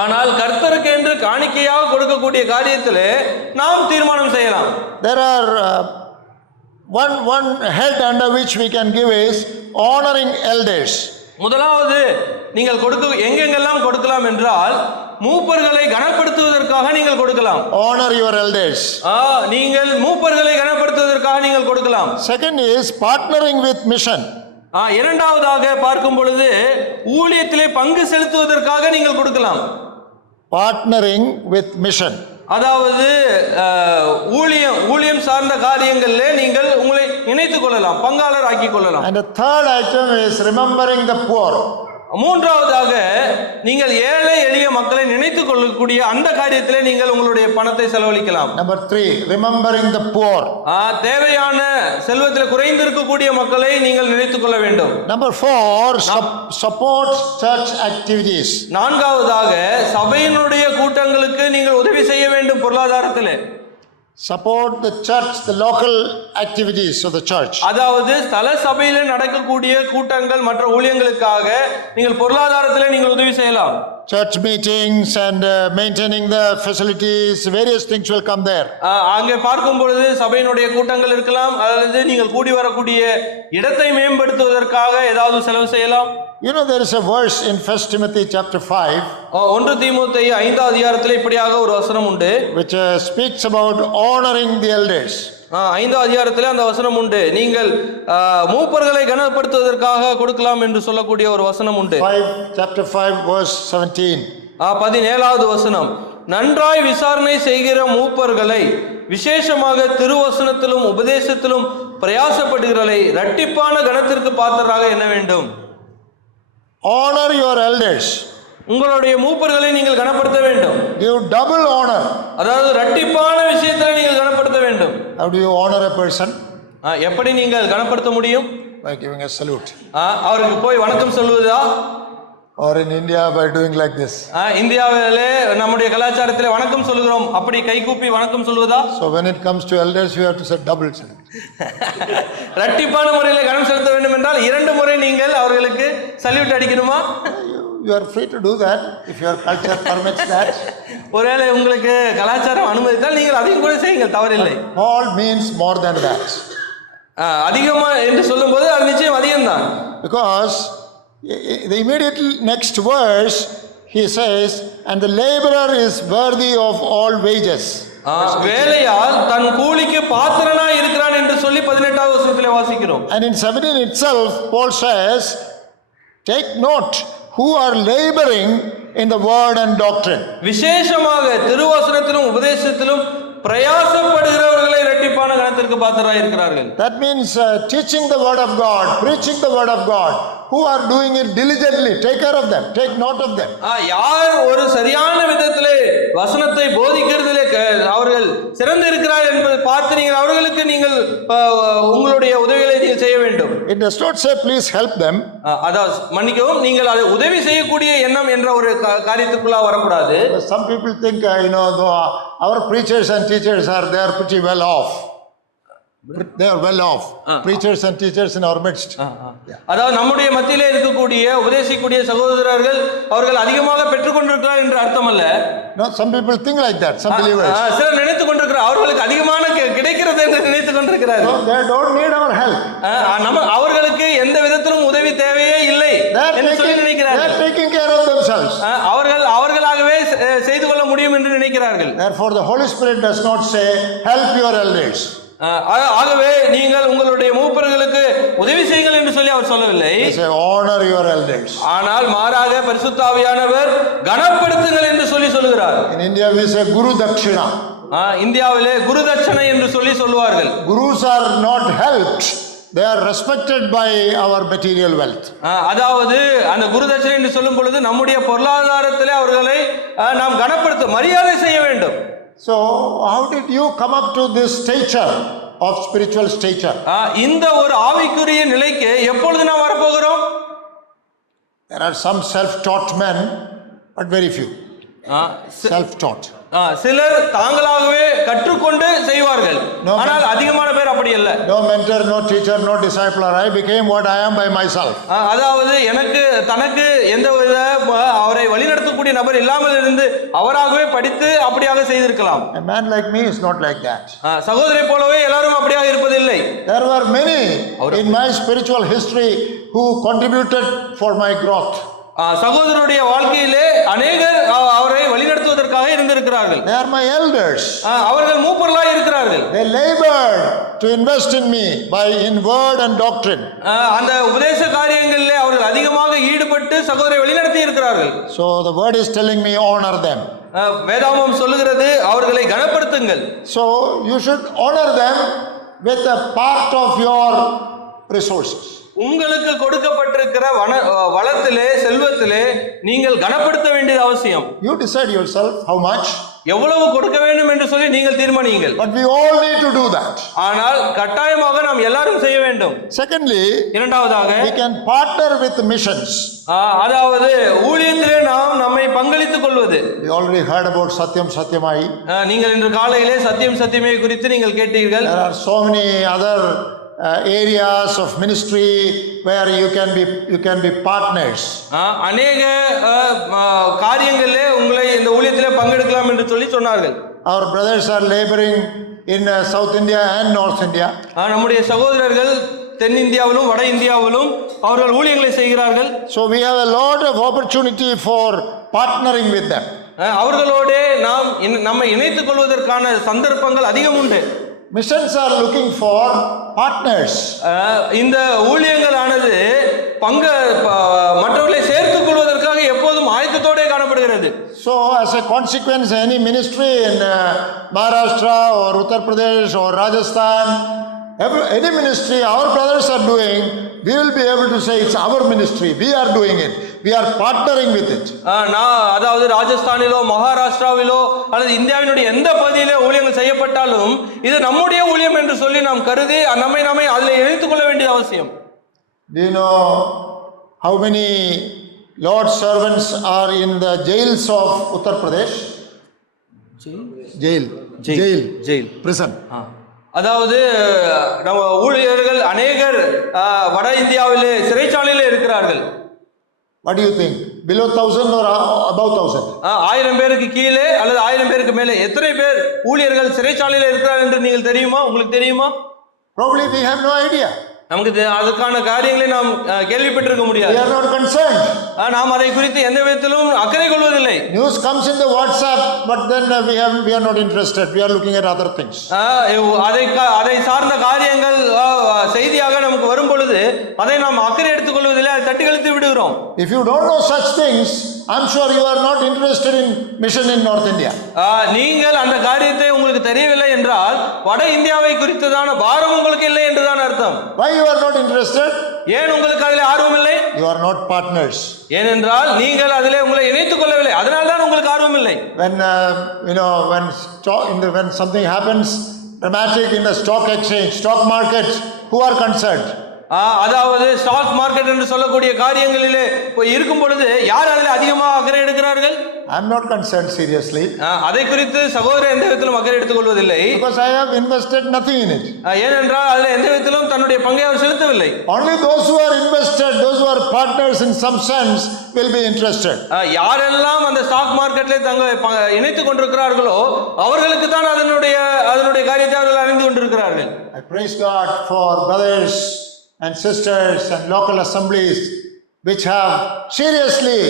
ஆனால் கர்த்தருக்கு என்று காணிக்கையாக கொடுக்கக்கூடிய காரியத்திலே நாம் தீர்மானம் செய்யலாம். There are one head under which we can give is honoring elders. முதலாவது நீங்கள் எங்கெங்கெல்லாம் கொடுக்கலாம் என்றால் மூப்பர்களை கனப்படுத்துவதற்காக நீங்கள் கொடுக்கலாம். Honor your elders. நீங்கள் மூப்பர்களை கனப்படுத்துவதற்காக நீங்கள் கொடுக்கலாம். Second is partnering with mission. இரண்டாவதாக பார்க்கும் பொழுது ஊழியத்திலே பங்கு செலுத்துவதற்காக நீங்கள் கொடுக்கலாம். Partnering with mission. அதாவது ஊழியம் சார்ந்த காரியங்களிலே நீங்கள் உங்களை இணைத்துக் கொள்ளலாம், பங்காளர் ஆக்கிக் கொள்ளலாம். And the third item is remembering the poor. மூன்றாவதாக நீங்கள் ஏழை எளிய மக்களை நினைத்துக் கொள்ளக்கூடிய அந்த காரியத்திலே நீங்கள் உங்களுடைய பணத்தை செலவழிக்கலாம். Number 3, remembering the poor. தேவையான செல்வத்தில் குறைந்திருக்கக்கூடிய மக்களை நீங்கள் நினைத்துக் கொள்ள வேண்டும். Number 4, support church activities. நான்காவதாக சபையினுடைய கூட்டங்களுக்கு நீங்கள் உதவி செய்ய வேண்டும். பொருளாதாரத்திலே support the church, the local activities of the church. அதாவது ஸ்தல சபையிலே நடக்கக்கூடிய கூட்டங்கள் மற்ற ஊழியங்களுக்காக நீங்கள் பொருளாதாரத்திலே நீங்கள் உதவி செய்யலாம். Church meetings and maintaining the facilities, various things will come there. அங்கே பார்க்கும் பொழுது சபையினுடைய கூட்டங்கள் இருக்கலாம், அல்லது நீங்கள் கூடி வரக்கூடிய இடத்தை மேம்படுத்துவதற்காக ஏதாவது செலவு செய்யலாம். You know, there is a verse in 1 Timothy chapter 5. 1 தீமோத்தேயு 5ஆம் அதிகாரத்தில் இப்படியாக ஒரு வசனம் உண்டு, which speaks about honoring the elders. 5ஆம் அதிகாரத்திலே அந்த வசனம் உண்டு. நீங்கள் மூப்பர்களை கனப்படுத்துவதற்காக கொடுக்கலாம் என்று சொல்லக்கூடிய ஒரு வசனம் உண்டு. Chapter 5 verse 17. 17வது வசனம், நன்றாய் விசாரணை செய்கிற மூப்பர்களை விசேஷமாக திருவசனத்திலும் உபதேசத்திலும் பிரயாசப்படுகிறவர்களை இரட்டிப்பான கனத்திற்கு பாத்திரராக எண்ண வேண்டும். Honor your elders. உங்களுடைய மூப்பர்களை நீங்கள் கனப்படுத்த வேண்டும். Give double honor. அதாவது இரட்டிப்பான விஷயத்தில் நீங்கள் கனப்படுத்த வேண்டும். How do you honor a person? எப்படி நீங்கள் கனப்படுத்த முடியும்? By giving a salute. அவருக்கு போய் வணக்கம் சொல்வதா? Or in India by doing like this. இந்தியாவிலே நம்முடைய கலாச்சாரத்திலே வணக்கம் சொல்கிறோம், அப்படி கைகூப்பி வணக்கம் சொல்வதா? So when it comes to elders you have to say double salute. இரட்டிப்பான முறையில் கனம் செலுத்த வேண்டும் என்றால் 2 முறை நீங்கள் அவர்களுக்கு salute அடிக்கணுமா? You are free to do that if your culture permits that. ஒருவேளை உங்களுக்கு கலாச்சாரம் அனுமதித்தால் நீங்கள் அதையும் கூட செய்யுங்கள், தவறில்லை. All means more than that. அதிகமா என்று சொல்லும்போது அது நிச்சயம் அதிகம்தான். Because the immediate next verse he says, and the laborer is worthy of all wages. வேலையால் தன் கூலிக்கு பாத்திரனாய் இருக்கிறான் என்று சொல்லி 18வது வசனத்திலே வாசிக்கிறோம். And in 17 itself Paul says, take note who are laboring in the word and doctrine. விசேஷமாக திருவசனத்திலும் உபதேசத்திலும் பிரயாசப்படுகிறவர்களை இரட்டிப்பான கனத்திற்கு பாத்திரராய் இருக்கிறார்கள். That means teaching the word of God, preaching the word of God, who are doing it diligently. Take care of them, take note of them. யார் ஒரு சரியான விதத்திலே வசனத்தை போதிக்கிறதிலே அவர்கள் சிறந்து இருக்கிறார்கள் என்பதை பார்த்து நீங்கள் அவர்களுக்கு நீங்கள் உங்களுடைய உதவிகளை நீங்கள் செய்ய வேண்டும். It does not say please help them. அதாவது மன்னிக்கவும், நீங்கள் அதை உதவி செய்யக்கூடிய எண்ணம் என்ற ஒரு காரியத்துக்குள்ள வரக்கூடாது. Some people think our preachers and teachers they are pretty well off. They are well off. Preachers and teachers in our midst. அதாவது நம்முடைய மத்தியிலே இருக்கக்கூடிய உபதேசிக்கக்கூடிய சகோதரர்கள் அவர்கள் அதிகமாக பெற்றுக்கொண்டிருக்கிறார் என்று அர்த்தம் அல்ல. No, some people think like that. Some believers. சிலர் நினைத்துக் கொண்டிருக்கிறார் அவர்களுக்கு அதிகமான கிடைக்கிறது என்று நினைத்துக் கொண்டிருக்கிறார். No, they don't need our help. அவர்களுக்கு எந்த விதத்திலும் உதவி தேவையே இல்லை என்று சொல்லி நினைக்கிறார்கள். They are taking care of themselves. அவர்களாகவே செய்து கொள்ள முடியும் என்று நினைக்கிறார்கள். Therefore the Holy Spirit does not say help your elders. ஆகவே நீங்கள் உங்களுடைய மூப்பர்களுக்கு உதவி செய்யுங்கள் என்று சொல்லி அவர் சொல்லவில்லை. Honor your elders. ஆனால் மாறாக பரிசுத்த ஆவியானவர் கனப்படுத்துங்கள் என்று சொல்லி சொல்கிறார். In India we say Guru Dakshina. இந்தியாவிலே குரு தட்சணை என்று சொல்லி சொல்வார்கள். Gurus are not helped, they are respected by our material wealth. அதாவது அந்த குரு தட்சணை என்று சொல்லும் பொழுது நம்முடைய பொருளாதாரத்திலே அவர்களை நாம் கனப்படுத்த மரியாதை செய்ய வேண்டும். So how did you come up to this stature of spiritual stature? இந்த ஒரு ஆவிக்குரிய நிலைக்கு எப்பொழுது நாம் வரப்போகிறோம்? There are some self-taught men, but very few. Self-taught. சிலர் தாங்களாகவே கற்றுக்கொண்டு செய்வார்கள், ஆனால் அதிகமான பேர் அப்படி அல்ல. No mentor, no teacher, no discipler. I became what I am by myself. அதாவது தனக்கு எந்த வித அவரை வழிநடத்தக்கூடிய நபர் இல்லாமல் இருந்து அவராகவே படித்து அப்படியாக செய்திருக்கலாம். A man like me is not like that. சகோதரை போலவே எல்லாரும் அப்படியாக இருப்பதில்லை. There were many in my spiritual history who contributed for my growth. சகோதரருடைய வாழ்க்கையிலே அநேகர் அவரை வழிநடத்துவதற்காக இருந்திருக்கிறார்கள். They are my elders. அவர்கள் மூப்பர்களாய் இருக்கிறார்கள். They labored to invest in me in word and doctrine. அந்த உபதேச காரியங்களிலே அவர்கள் அதிகமாக ஈடுபட்டு சகோதரரை வழிநடத்தி இருக்கிறார்கள். So the word is telling me honor them. வேதாகமம் சொல்லுகிறது அவர்களை கனப்படுத்துங்கள். So you should honor them with a part of your resources. உங்களுக்கு கொடுக்கப்பட்டிருக்கிற வளத்திலே செல்வத்திலே நீங்கள் கனப்படுத்த வேண்டியது அவசியம். You decide yourself how much, எவ்வளவு கொடுக்க வேண்டும் என்று சொல்லி நீங்கள் தீர்மானியுங்கள். But we all need to do that. ஆனால் கட்டாயமாக நாம் எல்லாரும் செய்ய வேண்டும். Secondly, இரண்டாவதாக we can partner with missions. அதாவது ஊழியத்திலே நாம் நம்மை பங்களித்துக் கொள்வது. We already heard about Satyam Satyamai. நீங்கள் இன்று காலையிலே சத்தியம் சத்தியமே குறித்து நீங்கள் கேட்டீர்கள். There are so many other areas of ministry where you can be partners. அநேக காரியங்களிலே உங்களை இந்த ஊழியத்திலே பங்கெடுக்கலாம் என்று சொல்லி சொன்னார்கள். Our brothers are laboring in South India and North India. நம்முடைய சகோதரர்கள் தென்னிந்தியாவிலும் வட இந்தியாவிலும் அவர்கள் ஊழியங்களை செய்கிறார்கள். So we have a lot of opportunity for partnering with them. அவர்களோடு நாம் நம்மை இணைத்துக் கொள்வதற்கான சந்தர்ப்பங்கள் அதிகம் உண்டு. Missions are looking for partners. இந்த ஊழியங்களானது மற்றவர்களை சேர்த்துக் கொள்வதற்காக எப்போதும் ஆயத்தத்தோடே காணப்படுகிறது. So as a consequence, any ministry in Maharashtra or Uttar Pradesh or Rajasthan, any ministry our brothers are doing, we will be able to say it's our ministry, we are doing it, we are partnering with it. அதாவது ராஜஸ்தானிலோ மகாராஷ்டிராவிலோ அல்லது இந்தியாவினுடைய எந்த பகுதியிலே ஊழியங்கள் செய்யப்பட்டாலும் இது நம்முடைய ஊழியம் என்று சொல்லி நாம் கருதி நம்மை அதில் இணைத்துக் கொள்ள வேண்டியது அவசியம். Do you know how many Lord's servants are in the jails of Uttar Pradesh? Jail. Prison. அதாவது நம்ம ஊழியர்கள் அநேகர் வட இந்தியாவிலே சிறைச்சாலையிலே இருக்கிறார்கள். What do you think? Below 1,000 or above 1,000? 1000 பேருக்கு கீழே அல்லது 1000 பேருக்கு மேலே எத்தனை பேர் ஊழியர்கள் சிறைச்சாலையில இருக்கிறார்கள் என்று நீங்கள் தெரியுமா? உங்களுக்கு தெரியுமா? Probably we have no idea. நமக்கு அதுக்கான காரியங்களை நாம் கேள்விப்பட்டிருக்க முடியாது. We are not concerned. நாம் அதை குறித்து எந்த விதத்திலும் அக்கறை கொள்வதில்லை. News comes in the WhatsApp, but then we are not interested. We are looking at other things. அதை சார்ந்த காரியங்கள் செய்தியாக நமக்கு வரும் பொழுது அதை நாம் அக்கறை எடுத்துக் கொள்வதில்லை, அதை தட்டி கழித்து விடுகிறோம். If you don't know such things, I'm sure you are not interested in mission in North India. நீங்கள் அந்த காரியத்தை உங்களுக்கு தெரியவில்லை என்றால் வட இந்தியாவை குறித்ததான பாரம் உங்களுக்கு இல்லை என்றுதான் அர்த்தம். Why you are not interested? ஏன் உங்களுக்கு அதில் ஆர்வம் இல்லை? You are not partners. ஏனென்றால் நீங்கள் அதிலே உங்களை இணைத்துக் கொள்ளவில்லை, அதனால தான் உங்களுக்கு ஆர்வம் இல்லை. When something happens dramatic in the stock exchange, stock market, who are concerned? அதாவது ஸ்டாக் மார்க்கெட் என்று சொல்லக்கூடிய காரியங்களிலே இருக்கும் பொழுது யார் அதில் அதிகமாக அக்கறை எடுக்கிறார்கள்? I am not concerned seriously. அதை குறித்து சகோதரர் எந்த விதத்திலும் அக்கறை எடுத்துக் கொள்வதில்லை. Because I have invested nothing in it. ஏனென்றால் அதில் எந்த விதத்திலும் தன்னுடைய பங்கை அவர் செலுத்தவில்லை. Only those who are invested, those who are partners in some sense will be interested. யாரெல்லாம் அந்த ஸ்டாக் மார்க்கெட்ல தங்களை இணைத்துக் கொண்டிருக்கிறார்களோ அவர்களுக்கு தான் அதனுடைய காரியத்தை அவர்கள் அறிந்து கொண்டிருக்கிறார்கள். I praise God for brothers and sisters and local assemblies which have seriously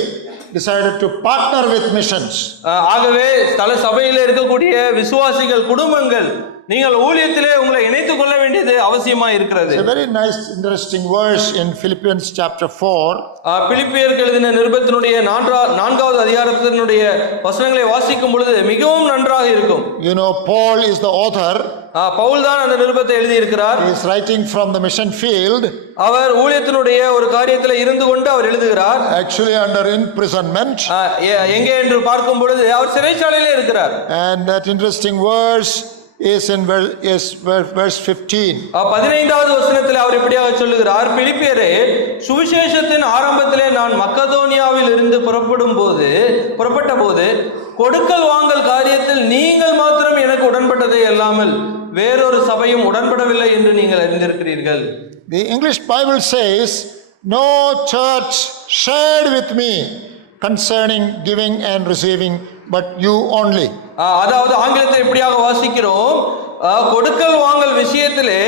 decided to partner with missions. ஆகவே ஸ்தல சபையில் இருக்கக்கூடிய விசுவாசிகள் குடும்பங்கள் நீங்கள் ஊழியத்திலே உங்களை இணைத்துக் கொள்ள வேண்டியது அவசியமா இருக்கிறது. It's a very nice interesting verse in Philippians chapter 4. பிலிப்பியருக்கு எழுதின நிருபத்தினுடைய 4வது அதிகாரத்தினுடைய வசனங்களை வாசிக்கும் பொழுது மிகவும் நன்றாக இருக்கும். You know, Paul is the author. Pavul தான் அந்த நிருபத்தை எழுதி இருக்கிறார். He is writing from the mission field. அவர் ஊழியத்தினுடைய ஒரு காரியத்தில் இருந்து கொண்டு அவர் எழுதுகிறார். Actually under imprisonment. எங்கே என்று பார்க்கும் பொழுது அவர் சிறைச்சாலையிலே இருக்கிறார். And that interesting verse is in verse 15. 15வது வசனத்தில் அவர் இப்படியாக சொல்லுகிறார், பிலிப்பியரே, சுவிசேஷத்தின் ஆரம்பத்திலே நான் மக்கதோனியாவில் இருந்து புறப்பட்ட போது கொடுக்கல் வாங்கல் காரியத்தில் நீங்கள் மாத்திரம் எனக்கு உடன்பட்டதே அல்லாமல் வேறொரு சபையும் உடன்படவில்லை என்று நீங்கள் அறிந்திருக்கிறீர்கள். The English Bible says, no church shared with me concerning giving and receiving, but you only. அதாவது ஆங்கிலத்தை இப்படியாக வாசிக்கிறோம், கொடுக்கல் வாங்கல் விஷயத்திலே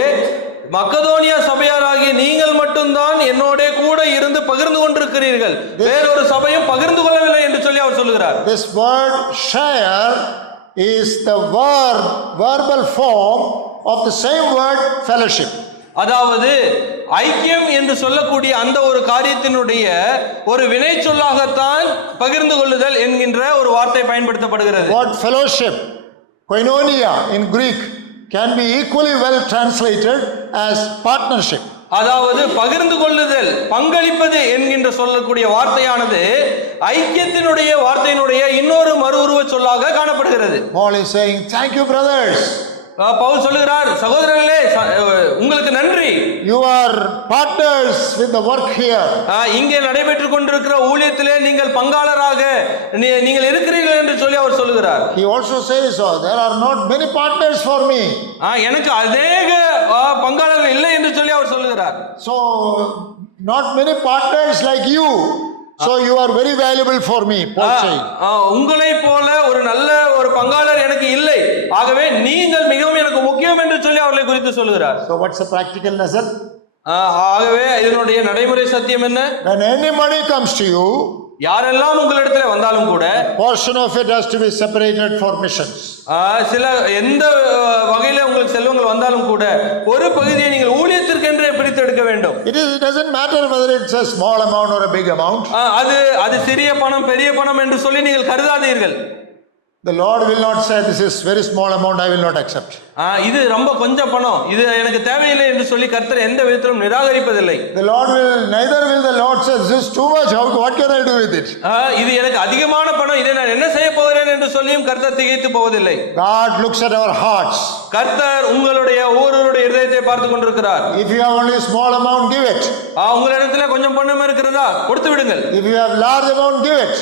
மக்கதோனியா சபையாராகிய நீங்கள் மட்டும்தான் என்னோட கூட இருந்து பகிர்ந்து கொண்டிருக்கிறீர்கள், வேறொரு சபையும் பகிர்ந்து கொள்ளவில்லை என்று சொல்லி அவர் சொல்லுகிறார். This word share is the verbal form of the same word fellowship. அதாவது ஐக்கியம் என்று சொல்லக்கூடிய அந்த ஒரு காரியத்தினுடைய ஒரு வினை சொல்லாகத்தான் பகிர்ந்து கொள்ளுதல் என்கின்ற ஒரு வார்த்தை பயன்படுத்தப்படுகிறது. Word fellowship, koinonia in Greek, can be equally well translated as partnership. அதாவது பகிர்ந்து கொள்ளுதல், பங்களிப்பது என்கின்ற சொல்லக்கூடிய வார்த்தையானது ஐக்கியத்தினுடைய வார்த்தையினுடைய இன்னொரு மறு உருவ சொல்லாக காணப்படுகிறது. Paul is saying, thank you brothers. Pavul சொல்லுகிறார், சகோதரர்களே உங்களுக்கு நன்றி. You are partners with the work here. இங்கே நடைபெற்றுக் கொண்டிருக்கிற ஊழியத்திலே நீங்கள் பங்காளராக நீங்கள் இருக்கிறீர்கள் என்று சொல்லி அவர் சொல்லுகிறார். He also says, there are not many partners for me. எனக்கு அநேக பங்காளர்கள் இல்லை என்று சொல்லி அவர் சொல்லுகிறார். So not many partners like you. So you are very valuable for me, Paul saying. உங்களை போல ஒரு நல்ல ஒரு பங்காளர் எனக்கு இல்லை, ஆகவே நீங்கள் மிகவும் எனக்கு முக்கியம் என்று சொல்லி அவர்களை குறித்து சொல்லுகிறார். So what's the practical lesson? ஆகவே இதனுடைய நடைமுறை சத்தியம் என்ன? When any money comes to you, யாரெல்லாம் உங்களிடத்துல வந்தாலும் கூட portion of it has to be separated for missions. சில எந்த வகையில உங்களுக்கு செல்வங்கள் வந்தாலும் கூட ஒரு பகுதியை நீங்கள் ஊழியத்திற்கென்றே பிரித்தெடுக்க வேண்டும். It doesn't matter whether it's a small amount or a big amount. அது சிறிய பணம் பெரிய பணம் என்று சொல்லி நீங்கள் கருதாதீர்கள். The Lord will not say this is very small amount, I will not accept. இது ரொம்ப கொஞ்சம் பணம், இது எனக்கு தேவையில்லை என்று சொல்லி கர்த்தர் எந்த விதத்திலும் நிராகரிப்பதில்லை. The Lord will neither will the Lord say this is too much, what can I do with it? இது எனக்கு அதிகமான பணம், இதை நான் என்ன செய்ய போகிறேன் என்று சொல்லியும் கர்த்தர் திகைத்து போவதில்லை. God looks at our hearts. கர்த்தர் உங்களுடைய ஒவ்வொருவருடைய இதயத்தை பார்த்து கொண்டிருக்கிறார். If you have only small amount, give it. உங்களிடத்துல கொஞ்சம் பணம் இருக்கிறதா, கொடுத்து விடுங்கள். If you have large amount, give it.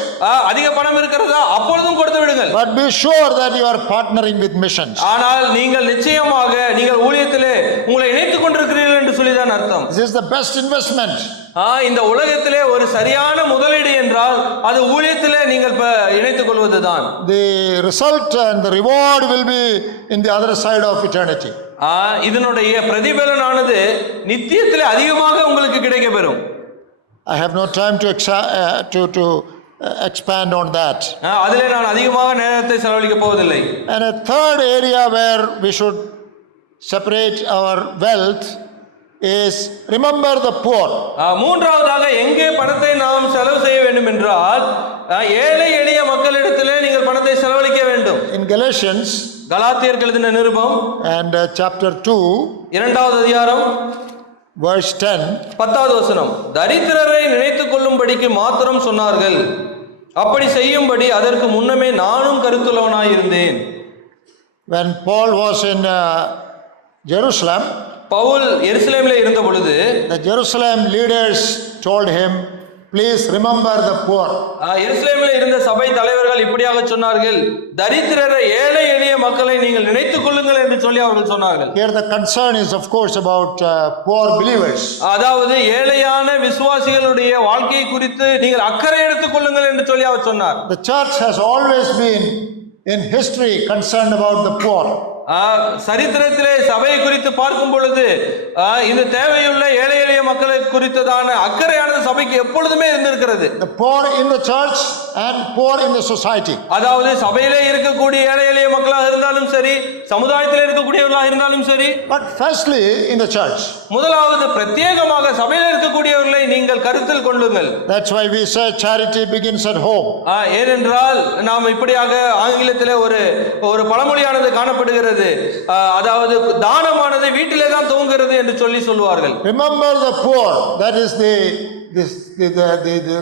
அதிக பணம் இருக்கிறதா, அப்பொழுதும் கொடுத்து விடுங்கள். But be sure that you are partnering with missions. ஆனால் நீங்கள் நிச்சயமாக நீங்கள் ஊழியத்திலே உங்களை இணைத்துக் கொண்டிருக்கிறீர்கள் என்று சொல்லிதான் அர்த்தம். This is the best investment. இந்த உலகத்திலே ஒரு சரியான முதலீடு என்றால் அது ஊழியத்திலே நீங்கள் இணைத்துக் கொள்வதுதான். The result and the reward will be in the other side of eternity. இதனுடைய பிரதிபலனானது நித்தியத்திலே அதிகமாக உங்களுக்கு கிடைக்க பெறும். I have no time to expand on that. அதிலே நான் அதிகமாக நேரத்தை செலவழிக்க போவதில்லை. And a third area where we should separate our wealth is remember the poor. மூன்றாவதாக எங்கே பணத்தை நாம் செலவு செய்ய வேண்டும் என்றால் ஏழை எளிய மக்களிடத்திலே நீங்கள் பணத்தை செலவழிக்க வேண்டும். In Galatians, கலாத்தியருக்கு எழுதின நிருபம் and chapter 2, இரண்டாவது அதிகாரம் verse 10, 10வது வசனம், தரித்திரரை நினைத்துக் கொள்ளும்படிக்கு மாத்திரம் சொன்னார்கள், அப்படி செய்யும்படி அதற்கு முன்னமே நானும் கருத்துள்ளவனாயிருந்தேன். when Paul was in Jerusalem, Pavul எருசலேமிலே இருந்த பொழுது the Jerusalem leaders told him, please remember the poor. எருசலேமிலே இருந்த சபை தலைவர்கள் இப்படியாக சொன்னார்கள், தரித்திரரை ஏழை எளிய மக்களை நீங்கள் நினைத்துக் கொள்ளுங்கள் என்று சொல்லி அவர்கள் சொன்னார்கள். Here the concern is of course about poor believers. அதாவது ஏழையான விசுவாசிகளுடைய வாழ்க்கை குறித்து நீங்கள் அக்கறை எடுத்துக் கொள்ளுங்கள் என்று சொல்லி அவர் சொன்னார். The church has always been in history concerned about the poor. சரித்திரத்திலே சபையை குறித்து பார்க்கும் பொழுது இந்த தேவையுள்ள ஏழை எளிய மக்களை குறித்ததான அக்கறையானது சபைக்கு எப்பொழுதுமே இருந்திருக்கிறது. The poor in the church and poor in the society. அதாவது சபையிலே இருக்கக்கூடிய ஏழை எளிய மக்களாக இருந்தாலும் சரி, சமுதாயத்தில் இருக்கக்கூடியவர்களாக இருந்தாலும் சரி. But firstly in the church. முதலாவது பிரத்யேகமாக சபையில் இருக்கக்கூடியவர்களை நீங்கள் கருத்தில் கொள்ளுங்கள். That's why we say charity begins at home. ஏனென்றால் நாம் இப்படியாக ஆங்கிலத்திலே ஒரு பழமொழியானது காணப்படுகிறது, அதாவது தானமானது வீட்டிலே தான் துவங்குகிறது என்று சொல்லி சொல்வார்கள். Remember the poor, that is the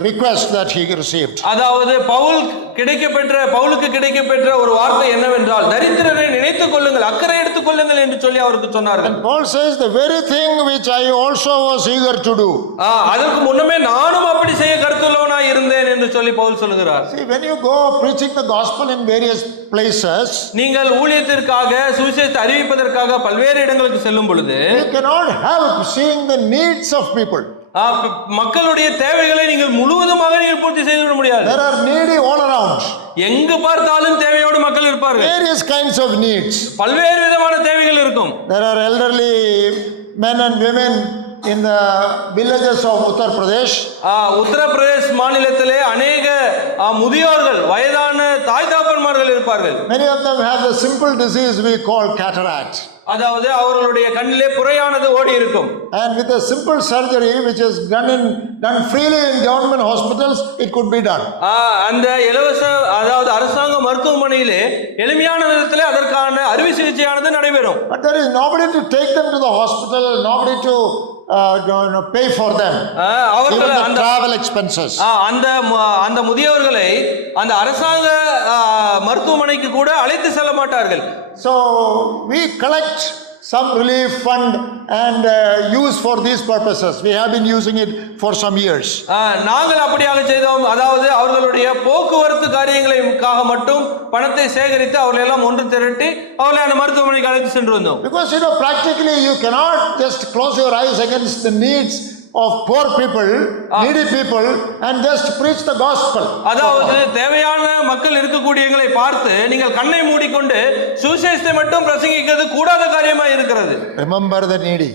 request that he received. அதாவது பவுலுக்கு கிடைக்கப்பெற்ற ஒரு வார்த்தை என்னவென்றால், தரித்திரரை நினைத்துக் கொள்ளுங்கள், அக்கறை எடுத்துக் கொள்ளுங்கள் என்று சொல்லி அவருக்கு சொன்னார்கள். And Paul says the very thing which I also was eager to do. அதற்கு முன்னமே நானும் அப்படி செய்ய கருத்துள்ளவனாய் இருந்தேன் என்று சொல்லி பவுல் சொல்கிறார். See, when you go preaching the gospel in various places, நீங்கள் ஊழியத்திற்காக சுவிசேஷத்தை அறிவிப்பதற்காக பல்வேறு இடங்களுக்கு செல்லும் பொழுது you cannot help seeing the needs of people. மக்களுடைய தேவைகளை நீங்கள் முழுவதுமாக நீங்கள் பூர்த்தி செய்து விட முடியாது. There are needy all around. எங்கு பார்த்தாலும் தேவையோடு மக்கள் இருப்பார்கள். Various kinds of needs. பல்வேறு விதமான தேவைகள் இருக்கும். There are elderly men and women in the villages of Uttar Pradesh. Uttar Pradesh மாநிலத்திலே அநேக முதியோர்கள், வயதான தாய் தகப்பன்மார்கள் இருப்பார்கள். Many of them have the simple disease we call cataract. அதாவது அவர்களுடைய கண்ணிலே புரையானது ஓடி இருக்கும். And with a simple surgery which is done freely in government hospitals, it could be done. அந்த இலவச, அதாவது அரசாங்க மருத்துவமனையிலே எளிமையான விதத்திலே அதற்கான அறுவை சிகிச்சையானது நடைபெறும். But there is nobody to take them to the hospital, nobody to pay for them. Even the travel expenses. அந்த முதியவர்களை அந்த அரசாங்க மருத்துவமனைக்கு கூட அழைத்து செல்ல மாட்டார்கள். So we collect some relief fund and use for these purposes. We have been using it for some years. நாங்கள் அப்படியாக செய்தோம். அதாவது அவர்களுடைய போக்குவரத்து காரியங்களுக்காக மட்டும் பணத்தை சேகரித்து அவர்களை எல்லாம் ஒன்று திரட்டி அவர்களை அந்த மருத்துவமனைக்கு அழைத்து சென்று வந்தோம். Because practically you cannot just close your eyes against the needs of poor people, needy people and just preach the gospel. அதாவது தேவையான மக்கள் இருக்கக்கூடியவங்களை பார்த்து நீங்கள் கண்ணை மூடிக்கொண்டு சுவிசேஷத்தை மட்டும் பிரசங்கிக்கிறது கூடாத காரியமாக இருக்கிறது. Remember the needy.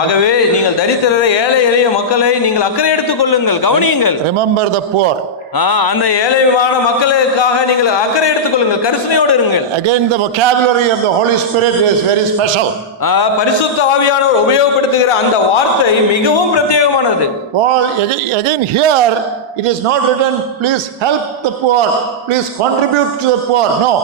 ஆகவே நீங்கள் தரித்திரரை ஏழை எளிய மக்களை நீங்கள் அக்கறை எடுத்துக் கொள்ளுங்கள், கவனியுங்கள். Remember the poor. அந்த ஏழைமான மக்களுக்காக நீங்கள் அக்கறை எடுத்துக்கொள்ளுங்கள், கரிசனையோடு இருங்கள். Again, the vocabulary of the Holy Spirit is very special. பரிசுத்த ஆவியானவர் உபயோகப்படுத்துகிற அந்த வார்த்தை மிகவும் பிரத்யேகமானது. Paul, again here, it is not written, please help the poor, please contribute to the poor. No.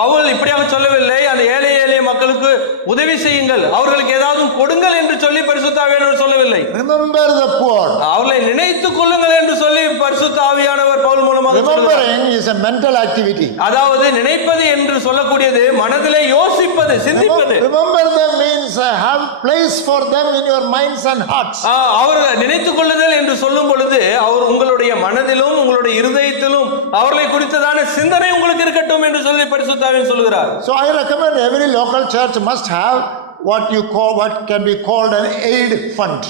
Pavul இப்படியாக சொல்லவில்லை, அந்த ஏழை எளிய மக்களுக்கு உதவி செய்யுங்கள், அவர்களுக்கு ஏதாவது கொடுங்கள் என்று சொல்லி பரிசுத்த ஆவியானவர் சொல்லவில்லை. Remember the poor. அவர்களை நினைத்துக் கொள்ளுங்கள் என்று சொல்லி பரிசுத்த ஆவியானவர் பவுல் மூலமாக சொல்கிறார். Remembering is a mental activity. அதாவது நினைப்பது என்று சொல்லக்கூடியது மனதிலே யோசிப்பது, சிந்திப்பது. Remember them means have place for them in your minds and hearts. அவர் நினைத்துக் கொள்ளுதல் என்று சொல்லும் பொழுது அவர் உங்களுடைய மனதிலும் உங்களுடைய இருதயத்திலும் அவர்களை குறித்ததான சிந்தனை உங்களுக்கு இருக்கட்டும் என்று சொல்லி பரிசுத்த ஆவியானவர் சொல்கிறார். So I recommend every local church must have what can be called an aid fund.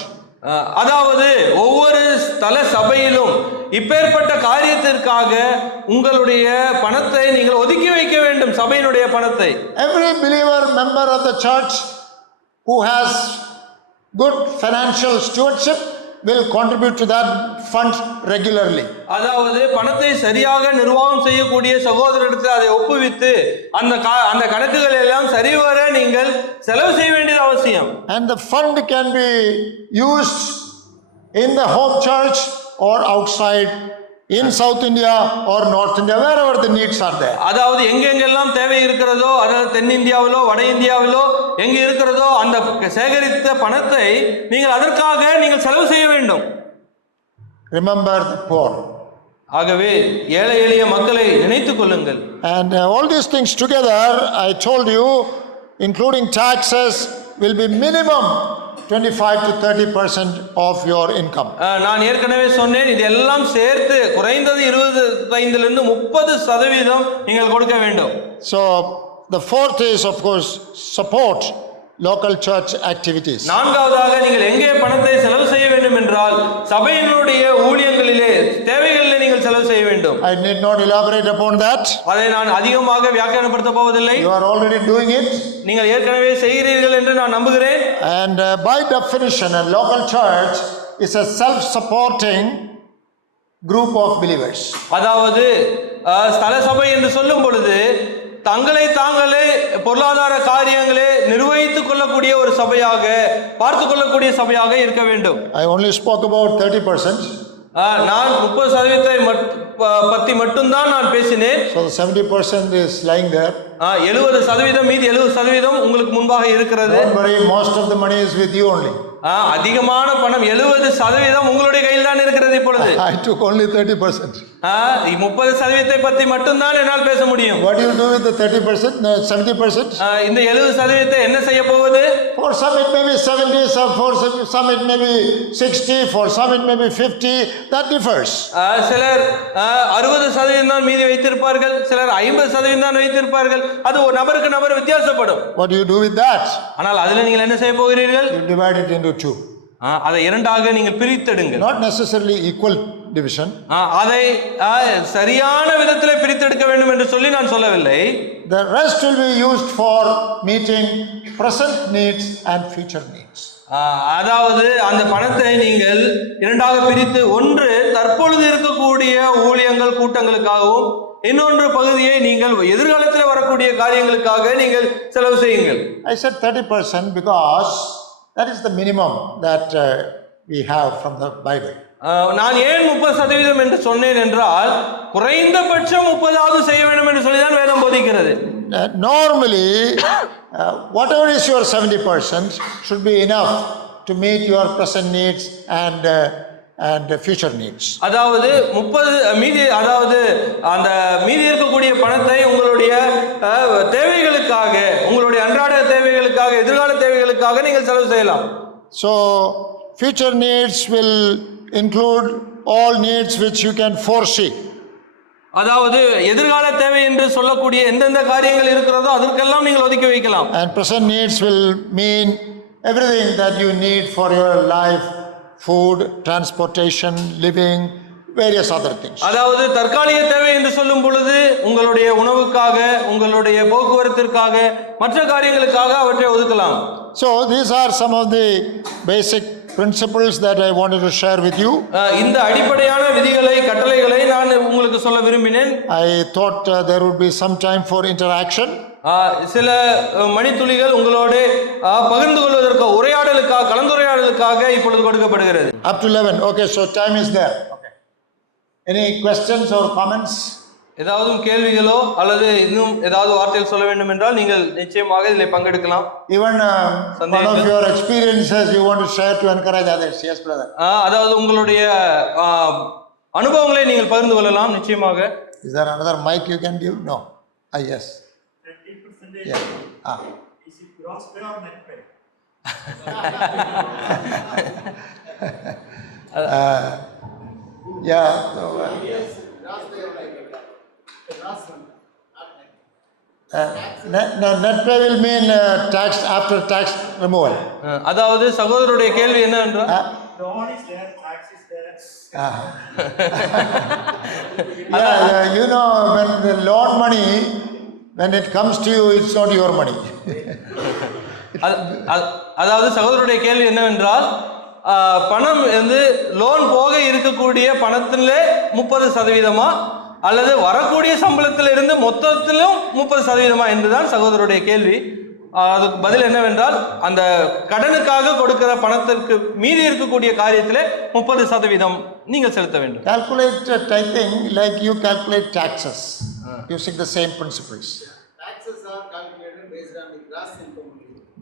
அதாவது ஒவ்வொரு ஸ்தல சபையிலும் இப்பேற்பட்ட காரியத்திற்காக உங்களுடைய பணத்தை நீங்கள் ஒதுக்கி வைக்க வேண்டும், சபையினுடைய பணத்தை. Every believer member of the church who has good financial stewardship will contribute to that fund regularly. அதாவது பணத்தை சரியாக நிர்வாகம் செய்யக்கூடிய சகோதரருக்கு அதை ஒப்புவித்து அந்த கணக்குகள் எல்லாம் சரிவர நீங்கள் செலவு செய்ய வேண்டியது அவசியம். And the fund can be used in the home church or outside, in South India or North India, wherever the needs are there. அதாவது எங்கெங்கெல்லாம் தேவை இருக்கிறதோ, அதாவது தென்னிந்தியாவிலோ வட இந்தியாவிலோ எங்க இருக்கிறதோ அந்த சேகரித்த பணத்தை நீங்கள் அதற்காக நீங்கள் செலவு செய்ய வேண்டும். Remember the poor. ஆகவே ஏழை எளிய மக்களை நினைத்துக் கொள்ளுங்கள். And all these things together, I told you, including taxes, will be minimum 25 to 30% of your income. நான் ஏற்கனவே சொன்னேன், இது எல்லாம் சேர்த்து குறைந்தது 25 to 30% நீங்கள் கொடுக்க வேண்டும். So the fourth is, of course, support local church activities. நான்காவதாக நீங்கள் எங்கே பணத்தை செலவு செய்ய வேண்டும் என்றால் சபையினுடைய ஊழியங்களிலே தேவைகளிலே நீங்கள் செலவு செய்ய வேண்டும். I need not elaborate upon that. அதை நான் அதிகமாக வியாக்கியானப்படுத்த போவதில்லை. You are already doing it. நீங்கள் ஏற்கனவே செய்கிறீர்கள் என்று நான் நம்புகிறேன். And by definition, a local church is a self-supporting group of believers. அதாவது ஸ்தல சபை என்று சொல்லும் பொழுது தங்களை தாங்களே பொருளாதார காரியங்களே நிர்வகித்துக் கொள்ளக்கூடிய ஒரு சபையாக, பார்த்துக் கொள்ளக்கூடிய சபையாக இருக்க வேண்டும். I only spoke about 30%. நான் 30% பத்தி மட்டும்தான் நான் பேசினேன். So 70% is lying there. 70% மீதி 70% உங்களுக்கு முன்பாக இருக்கிறது. Don't worry, most of the money is with you only. அதிகமான பணம் 70% உங்களுடைய கையில் தான் இருக்கிறது இப்பொழுது. I took only 30%. 30% பத்தி மட்டும்தான் என்னால் பேச முடியும். What do you do with the 30%? No, 70%? இந்த 70% என்ன செய்ய போவது? For some it may be 70, for some it may be 60, for some it may be 50. That differs. சிலர் 60% தான் மீதி வைத்திருப்பார்கள், சிலர் 50% தான் வைத்திருப்பார்கள். அது ஒரு நபருக்கு நபர் வித்தியாசப்படும். What do you do with that? ஆனால் அதில் நீங்கள் என்ன செய்ய போகிறீர்கள்? You divide it into two. அதை இரண்டாக நீங்கள் பிரித்தெடுங்க. Not necessarily equal division. அதை சரியான விதத்தில் பிரித்தெடுக்க வேண்டும் என்று சொல்லி நான் சொல்லவில்லை. The rest will be used for meeting present needs and future needs. அதாவது அந்த பணத்தை நீங்கள் இரண்டாக பிரித்து, ஒன்று தற்பொழுது இருக்கக்கூடிய ஊழியங்கள் கூட்டங்களுக்காகவும், இன்னொன்று பகுதியை நீங்கள் எதிர்காலத்தில் வரக்கூடிய காரியங்களுக்காக நீங்கள் செலவு செய்யுங்கள். I said 30% because that is the minimum that we have from the Bible. நான் ஏன் 30% என்று சொன்னேன் என்றால், குறைந்தபட்சம் 30 செய்ய வேண்டும் என்று சொல்லிதான் வேதம் போதிக்கிறது. Normally, whatever is your 70% should be enough to meet your present needs and future needs. அதாவது 30 மீதி, அதாவது அந்த மீதி இருக்கக்கூடிய பணத்தை உங்களுடைய தேவைகளுக்காக, உங்களுடைய அன்றாட தேவைகளுக்காக, எதிர்கால தேவைகளுக்காக நீங்கள் செலவு செய்யலாம். So future needs will include all needs which you can foresee. அதாவது எதிர்கால தேவை என்று சொல்லக்கூடிய எந்தெந்த காரியங்கள் இருக்கிறதோ அதற்கெல்லாம் நீங்கள் ஒதுக்கி வைக்கலாம். And present needs will mean everything that you need for your life, food, transportation, living, various other things. அதாவது தற்காலிக தேவை என்று சொல்லும் பொழுது உங்களுடைய உணவுக்காக, உங்களுடைய போக்குவரத்திற்காக, மற்ற காரியங்களுக்காக அவற்றை ஒதுக்கலாம். So these are some of the basic principles that I wanted to share with you. இந்த அடிப்படையான விதிகளை கட்டளைகளை நான் உங்களுக்கு சொல்ல விரும்பினேன். I thought there would be some time for interaction. சில மணித்துளிகள் உங்களோடு பகிர்ந்து கொள்வதற்கு உரையாடலுக்காக கலந்துரையாடலுக்காக இப்பொழுது கொடுக்கப்படுகிறது. Up to 11. Okay, so time is there. Okay. Any questions or comments? ஏதாவது கேள்விகளோ அல்லது இன்னும் ஏதாவது வார்த்தைகள் சொல்ல வேண்டும் என்றால் நீங்கள் நிச்சயமாக இதில் பங்கெடுக்கலாம். Even one of your experiences you want to share to encourage others. Yes, brother. அதாவது உங்களுடைய அனுபவங்களை நீங்கள் பகிர்ந்து கொள்ளலாம் நிச்சயமாக. Is there another mic you can give? No. Yes. 30%. Yeah. Is it gross pay or net pay? Yeah. Net pay will mean tax after tax removal. அதாவது சகோதரருடைய கேள்வி என்ன என்றால் Loan is there, tax is there. Yeah, you know, when the loan money, when it comes to you, it's not your money. அதாவது சகோதரருடைய கேள்வி என்னவென்றால் பணம் வந்து லோன் போக இருக்கக்கூடிய பணத்திலே 30% அல்லது வரக்கூடிய சம்பளத்திலிருந்து மொத்தத்திலும் 30% என்றுதான் சகோதரருடைய கேள்வி. அதுக்கு பதில் என்னவென்றால் அந்த கடனுக்காக கொடுக்கிற பணத்திற்கு மீறி இருக்கக்கூடிய காரியத்திலே 30% நீங்கள் செலுத்த வேண்டும். Calculate tithing like you calculate taxes using the same principles. Taxes are calculated based on the gross income.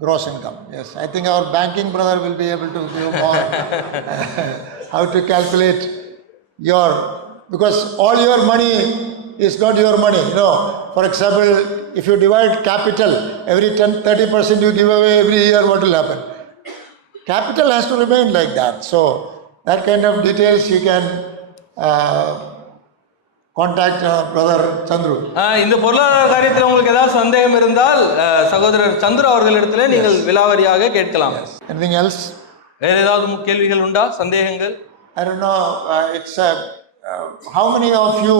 Gross income, yes. I think our banking brother will be able to give more how to calculate your, because all your money is not your money. You know, for example, if you divide capital, every 30% you give away every year, what will happen? Capital has to remain like that. So that kind of details you can contact brother Chandru. இந்த பொருளாதார காரியத்தில் உங்களுக்கு ஏதாவது சந்தேகம் இருந்தால் சகோதரர் சந்துரு அவர்களிடத்திலே நீங்கள் விலாவரியாக கேட்கலாம். Anything else? வேற ஏதாவது கேள்விகள் உண்டா, சந்தேகங்கள்? I don't know. It's how many of you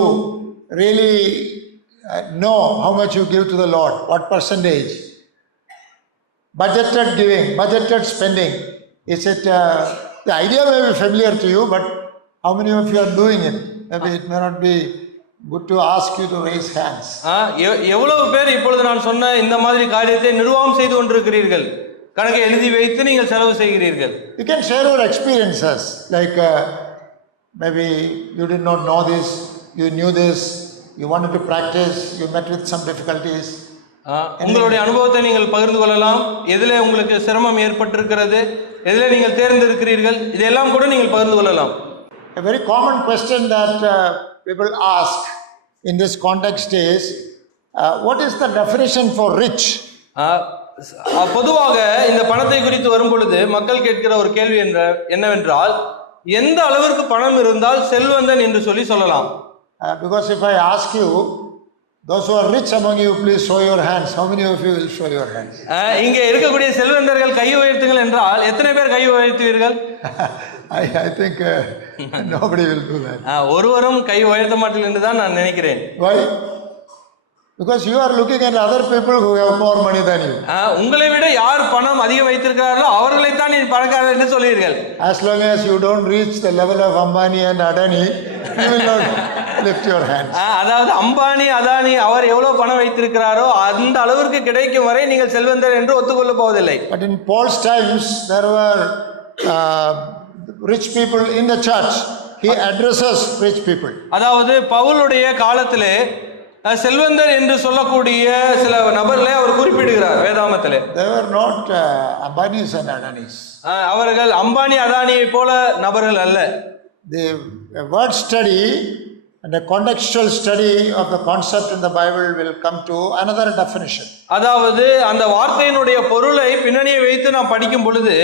really know how much you give to the Lord? What percentage? Budgeted giving, budgeted spending. Is it the idea may be familiar to you, but how many of you are doing it? Maybe it may not be good to ask you to raise hands. எவ்வளவு பேர் இப்பொழுது நான் சொன்ன இந்த மாதிரி காரியத்தை நிர்வாகம் செய்து கொண்டிருக்கிறீர்கள், கணக்கை எழுதி வைத்து நீங்கள் செலவு செய்கிறீர்கள்? You can share your experiences, like maybe you did not know this, you knew this, you wanted to practice, you met with some difficulties. உங்களுடைய அனுபவத்தை நீங்கள் பகிர்ந்து கொள்ளலாம். எதிலே உங்களுக்கு சிரமம் ஏற்பட்டிருக்கிறது, எதிலே நீங்கள் தேர்ந்தெடுக்கிறீர்கள், இதெல்லாம் கூட நீங்கள் பகிர்ந்து கொள்ளலாம். A very common question that people ask in this context is, what is the definition for rich? பொதுவாக இந்த பணத்தை குறித்து வரும் பொழுது மக்கள் கேட்கிற ஒரு கேள்வி என்னவென்றால், எந்த அளவிற்கு பணம் இருந்தால் செல்வந்தன் என்று சொல்லலாம்? Because if I ask you, those who are rich among you, please show your hands. How many of you will show your hands? இங்கே இருக்கக்கூடிய செல்வந்தர்கள் கை உயர்த்துங்கள் என்றால் எத்தனை பேர் கை உயர்த்துவீர்கள்? I think nobody will do that. ஒருவரும் கை உயர்த்த மாட்டீர்கள் என்று தான் நான் நினைக்கிறேன். Why? Because you are looking at other people who have more money than you. உங்களை விட யார் பணம் அதிகம் வைத்திருக்கிறார்களோ அவர்களை தான் நீ பணக்காரர் என்று சொல்வீர்கள். As long as you don't reach the level of Ambani and Adani, you will not lift your hands. அதாவது அம்பானி அதானி அவர் எவ்வளவு பணம் வைத்திருக்கிறாரோ அந்த அளவிற்கு கிடைக்கும் வரை நீங்கள் செல்வந்தர் என்று ஒத்துக்கொள்ள போவதில்லை. But in Paul's times, there were rich people in the church. He addresses rich people. அதாவது பவுலுடைய காலத்திலே செல்வந்தர் என்று சொல்லக்கூடிய சில நபர்களை அவர் குறிப்பிடுகிறார் வேதாமத்திலே. They were not Ambanis and Adanis. அவர்கள் அம்பானி அதானியை போல நபர்கள் அல்ல. The word study and a contextual study of the concept in the Bible will come to another definition. அதாவது அந்த வார்த்தையினுடைய பொருளை பின்னணியை வைத்து நாம் படிக்கும் பொழுது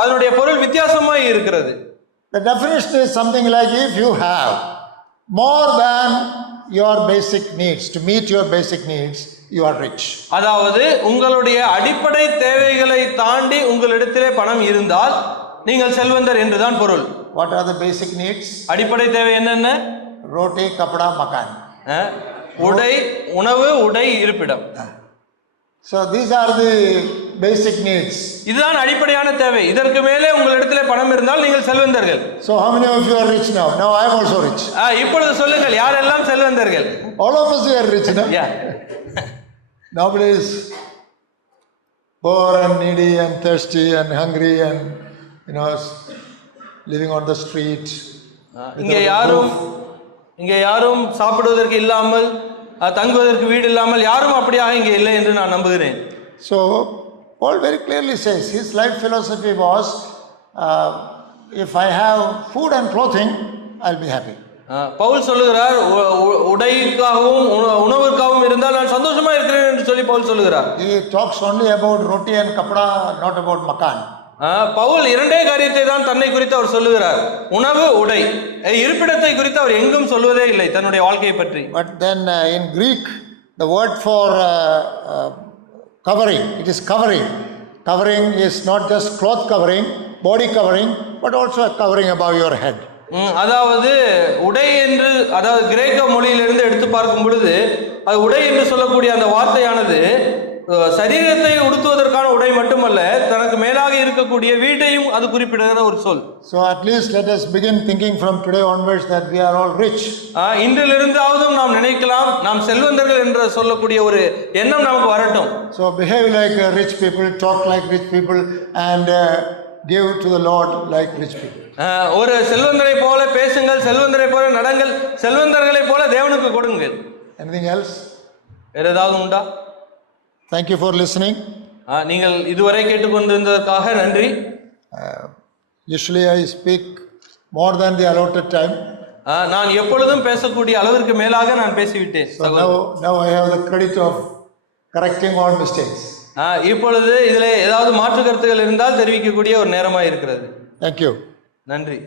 அதனுடைய பொருள் வித்தியாசமாய் இருக்கிறது. The definition is something like, if you have more than your basic needs, to meet your basic needs, you are rich. அதாவது உங்களுடைய அடிப்படை தேவைகளை தாண்டி உங்களிடத்திலே பணம் இருந்தால் நீங்கள் செல்வந்தர் என்றுதான் பொருள். What are the basic needs? அடிப்படை தேவை என்னென்ன? Roti, kapda, makan. உடை, உணவு, உடை, இருப்பிடம். So these are the basic needs. இதுதான் அடிப்படையான தேவை. இதற்கு மேலே உங்களிடத்திலே பணம் இருந்தால் நீங்கள் செல்வந்தர்கள். So how many of you are rich now? Now I am also rich. இப்பொழுது சொல்லுங்கள், யாரெல்லாம் செல்வந்தர்கள்? All of us are rich now. Yeah. Nobody is poor and needy and thirsty and hungry and living on the street. இங்கே யாரும் சாப்பிடுவதற்கு இல்லாமல் தங்குவதற்கு வீடு இல்லாமல் யாரும் அப்படியாக இங்கே இல்லை என்று நான் நம்புகிறேன். So Paul very clearly says his life philosophy was, if I have food and clothing, I'll be happy. Pavul சொல்லுகிறார், உடைக்காகவும் உணவிற்காகவும் இருந்தால் நான் சந்தோஷமா இருக்கிறேன் என்று சொல்லி பவுல் சொல்லுகிறார். He talks only about roti and kapda, not about makan. Pavul இரண்டே காரியத்தை தான் தன்னை குறித்து அவர் சொல்லுகிறார், உணவு, உடை. இருப்பிடத்தை குறித்து அவர் எங்கும் சொல்வதே இல்லை தன்னுடைய வாழ்க்கையை பற்றி. But then in Greek the word for covering, it is covering. Covering is not just cloth covering, body covering, but also a covering above your head. அதாவது உடை என்று, அதாவது கிரேக்க மொழியிலிருந்து எடுத்து பார்க்கும் பொழுது அது உடை என்று சொல்லக்கூடிய அந்த வார்த்தையானது சரீரத்தை உடுத்துவதற்கான உடை மட்டுமல்ல, தனக்கு மேலாக இருக்கக்கூடிய வீட்டையும் அது குறிப்பிடுகிற ஒரு சொல். So at least let us begin thinking from today onwards that we are all rich. இன்றிலிருந்தாவது நாம் நினைக்கலாம், நாம் செல்வந்தர்கள் என்று சொல்லக்கூடிய ஒரு எண்ணம் நமக்கு வரட்டும். So behave like rich people, talk like rich people, and give to the Lord like rich people. ஒரு செல்வந்தரை போல பேசுங்கள், செல்வந்தரை போல நடங்கள், செல்வந்தர்களை போல தேவனுக்கு கொடுங்கள். Anything else? வேற ஏதாவது உண்டா? Thank you for listening. நீங்கள் இதுவரை கேட்டுக்கொண்டிருந்ததற்காக நன்றி. Usually I speak more than the allotted time. நான் எப்பொழுதும் பேசக்கூடிய அளவிற்கு மேலாக நான் பேசிவிட்டேன். So now I have the credit of correcting all mistakes. இப்பொழுது இதில் ஏதாவது மாற்று கருத்துக்கள் இருந்தால் தெரிவிக்கக்கூடிய ஒரு நேரமாக இருக்கிறது. Thank you. நன்றி.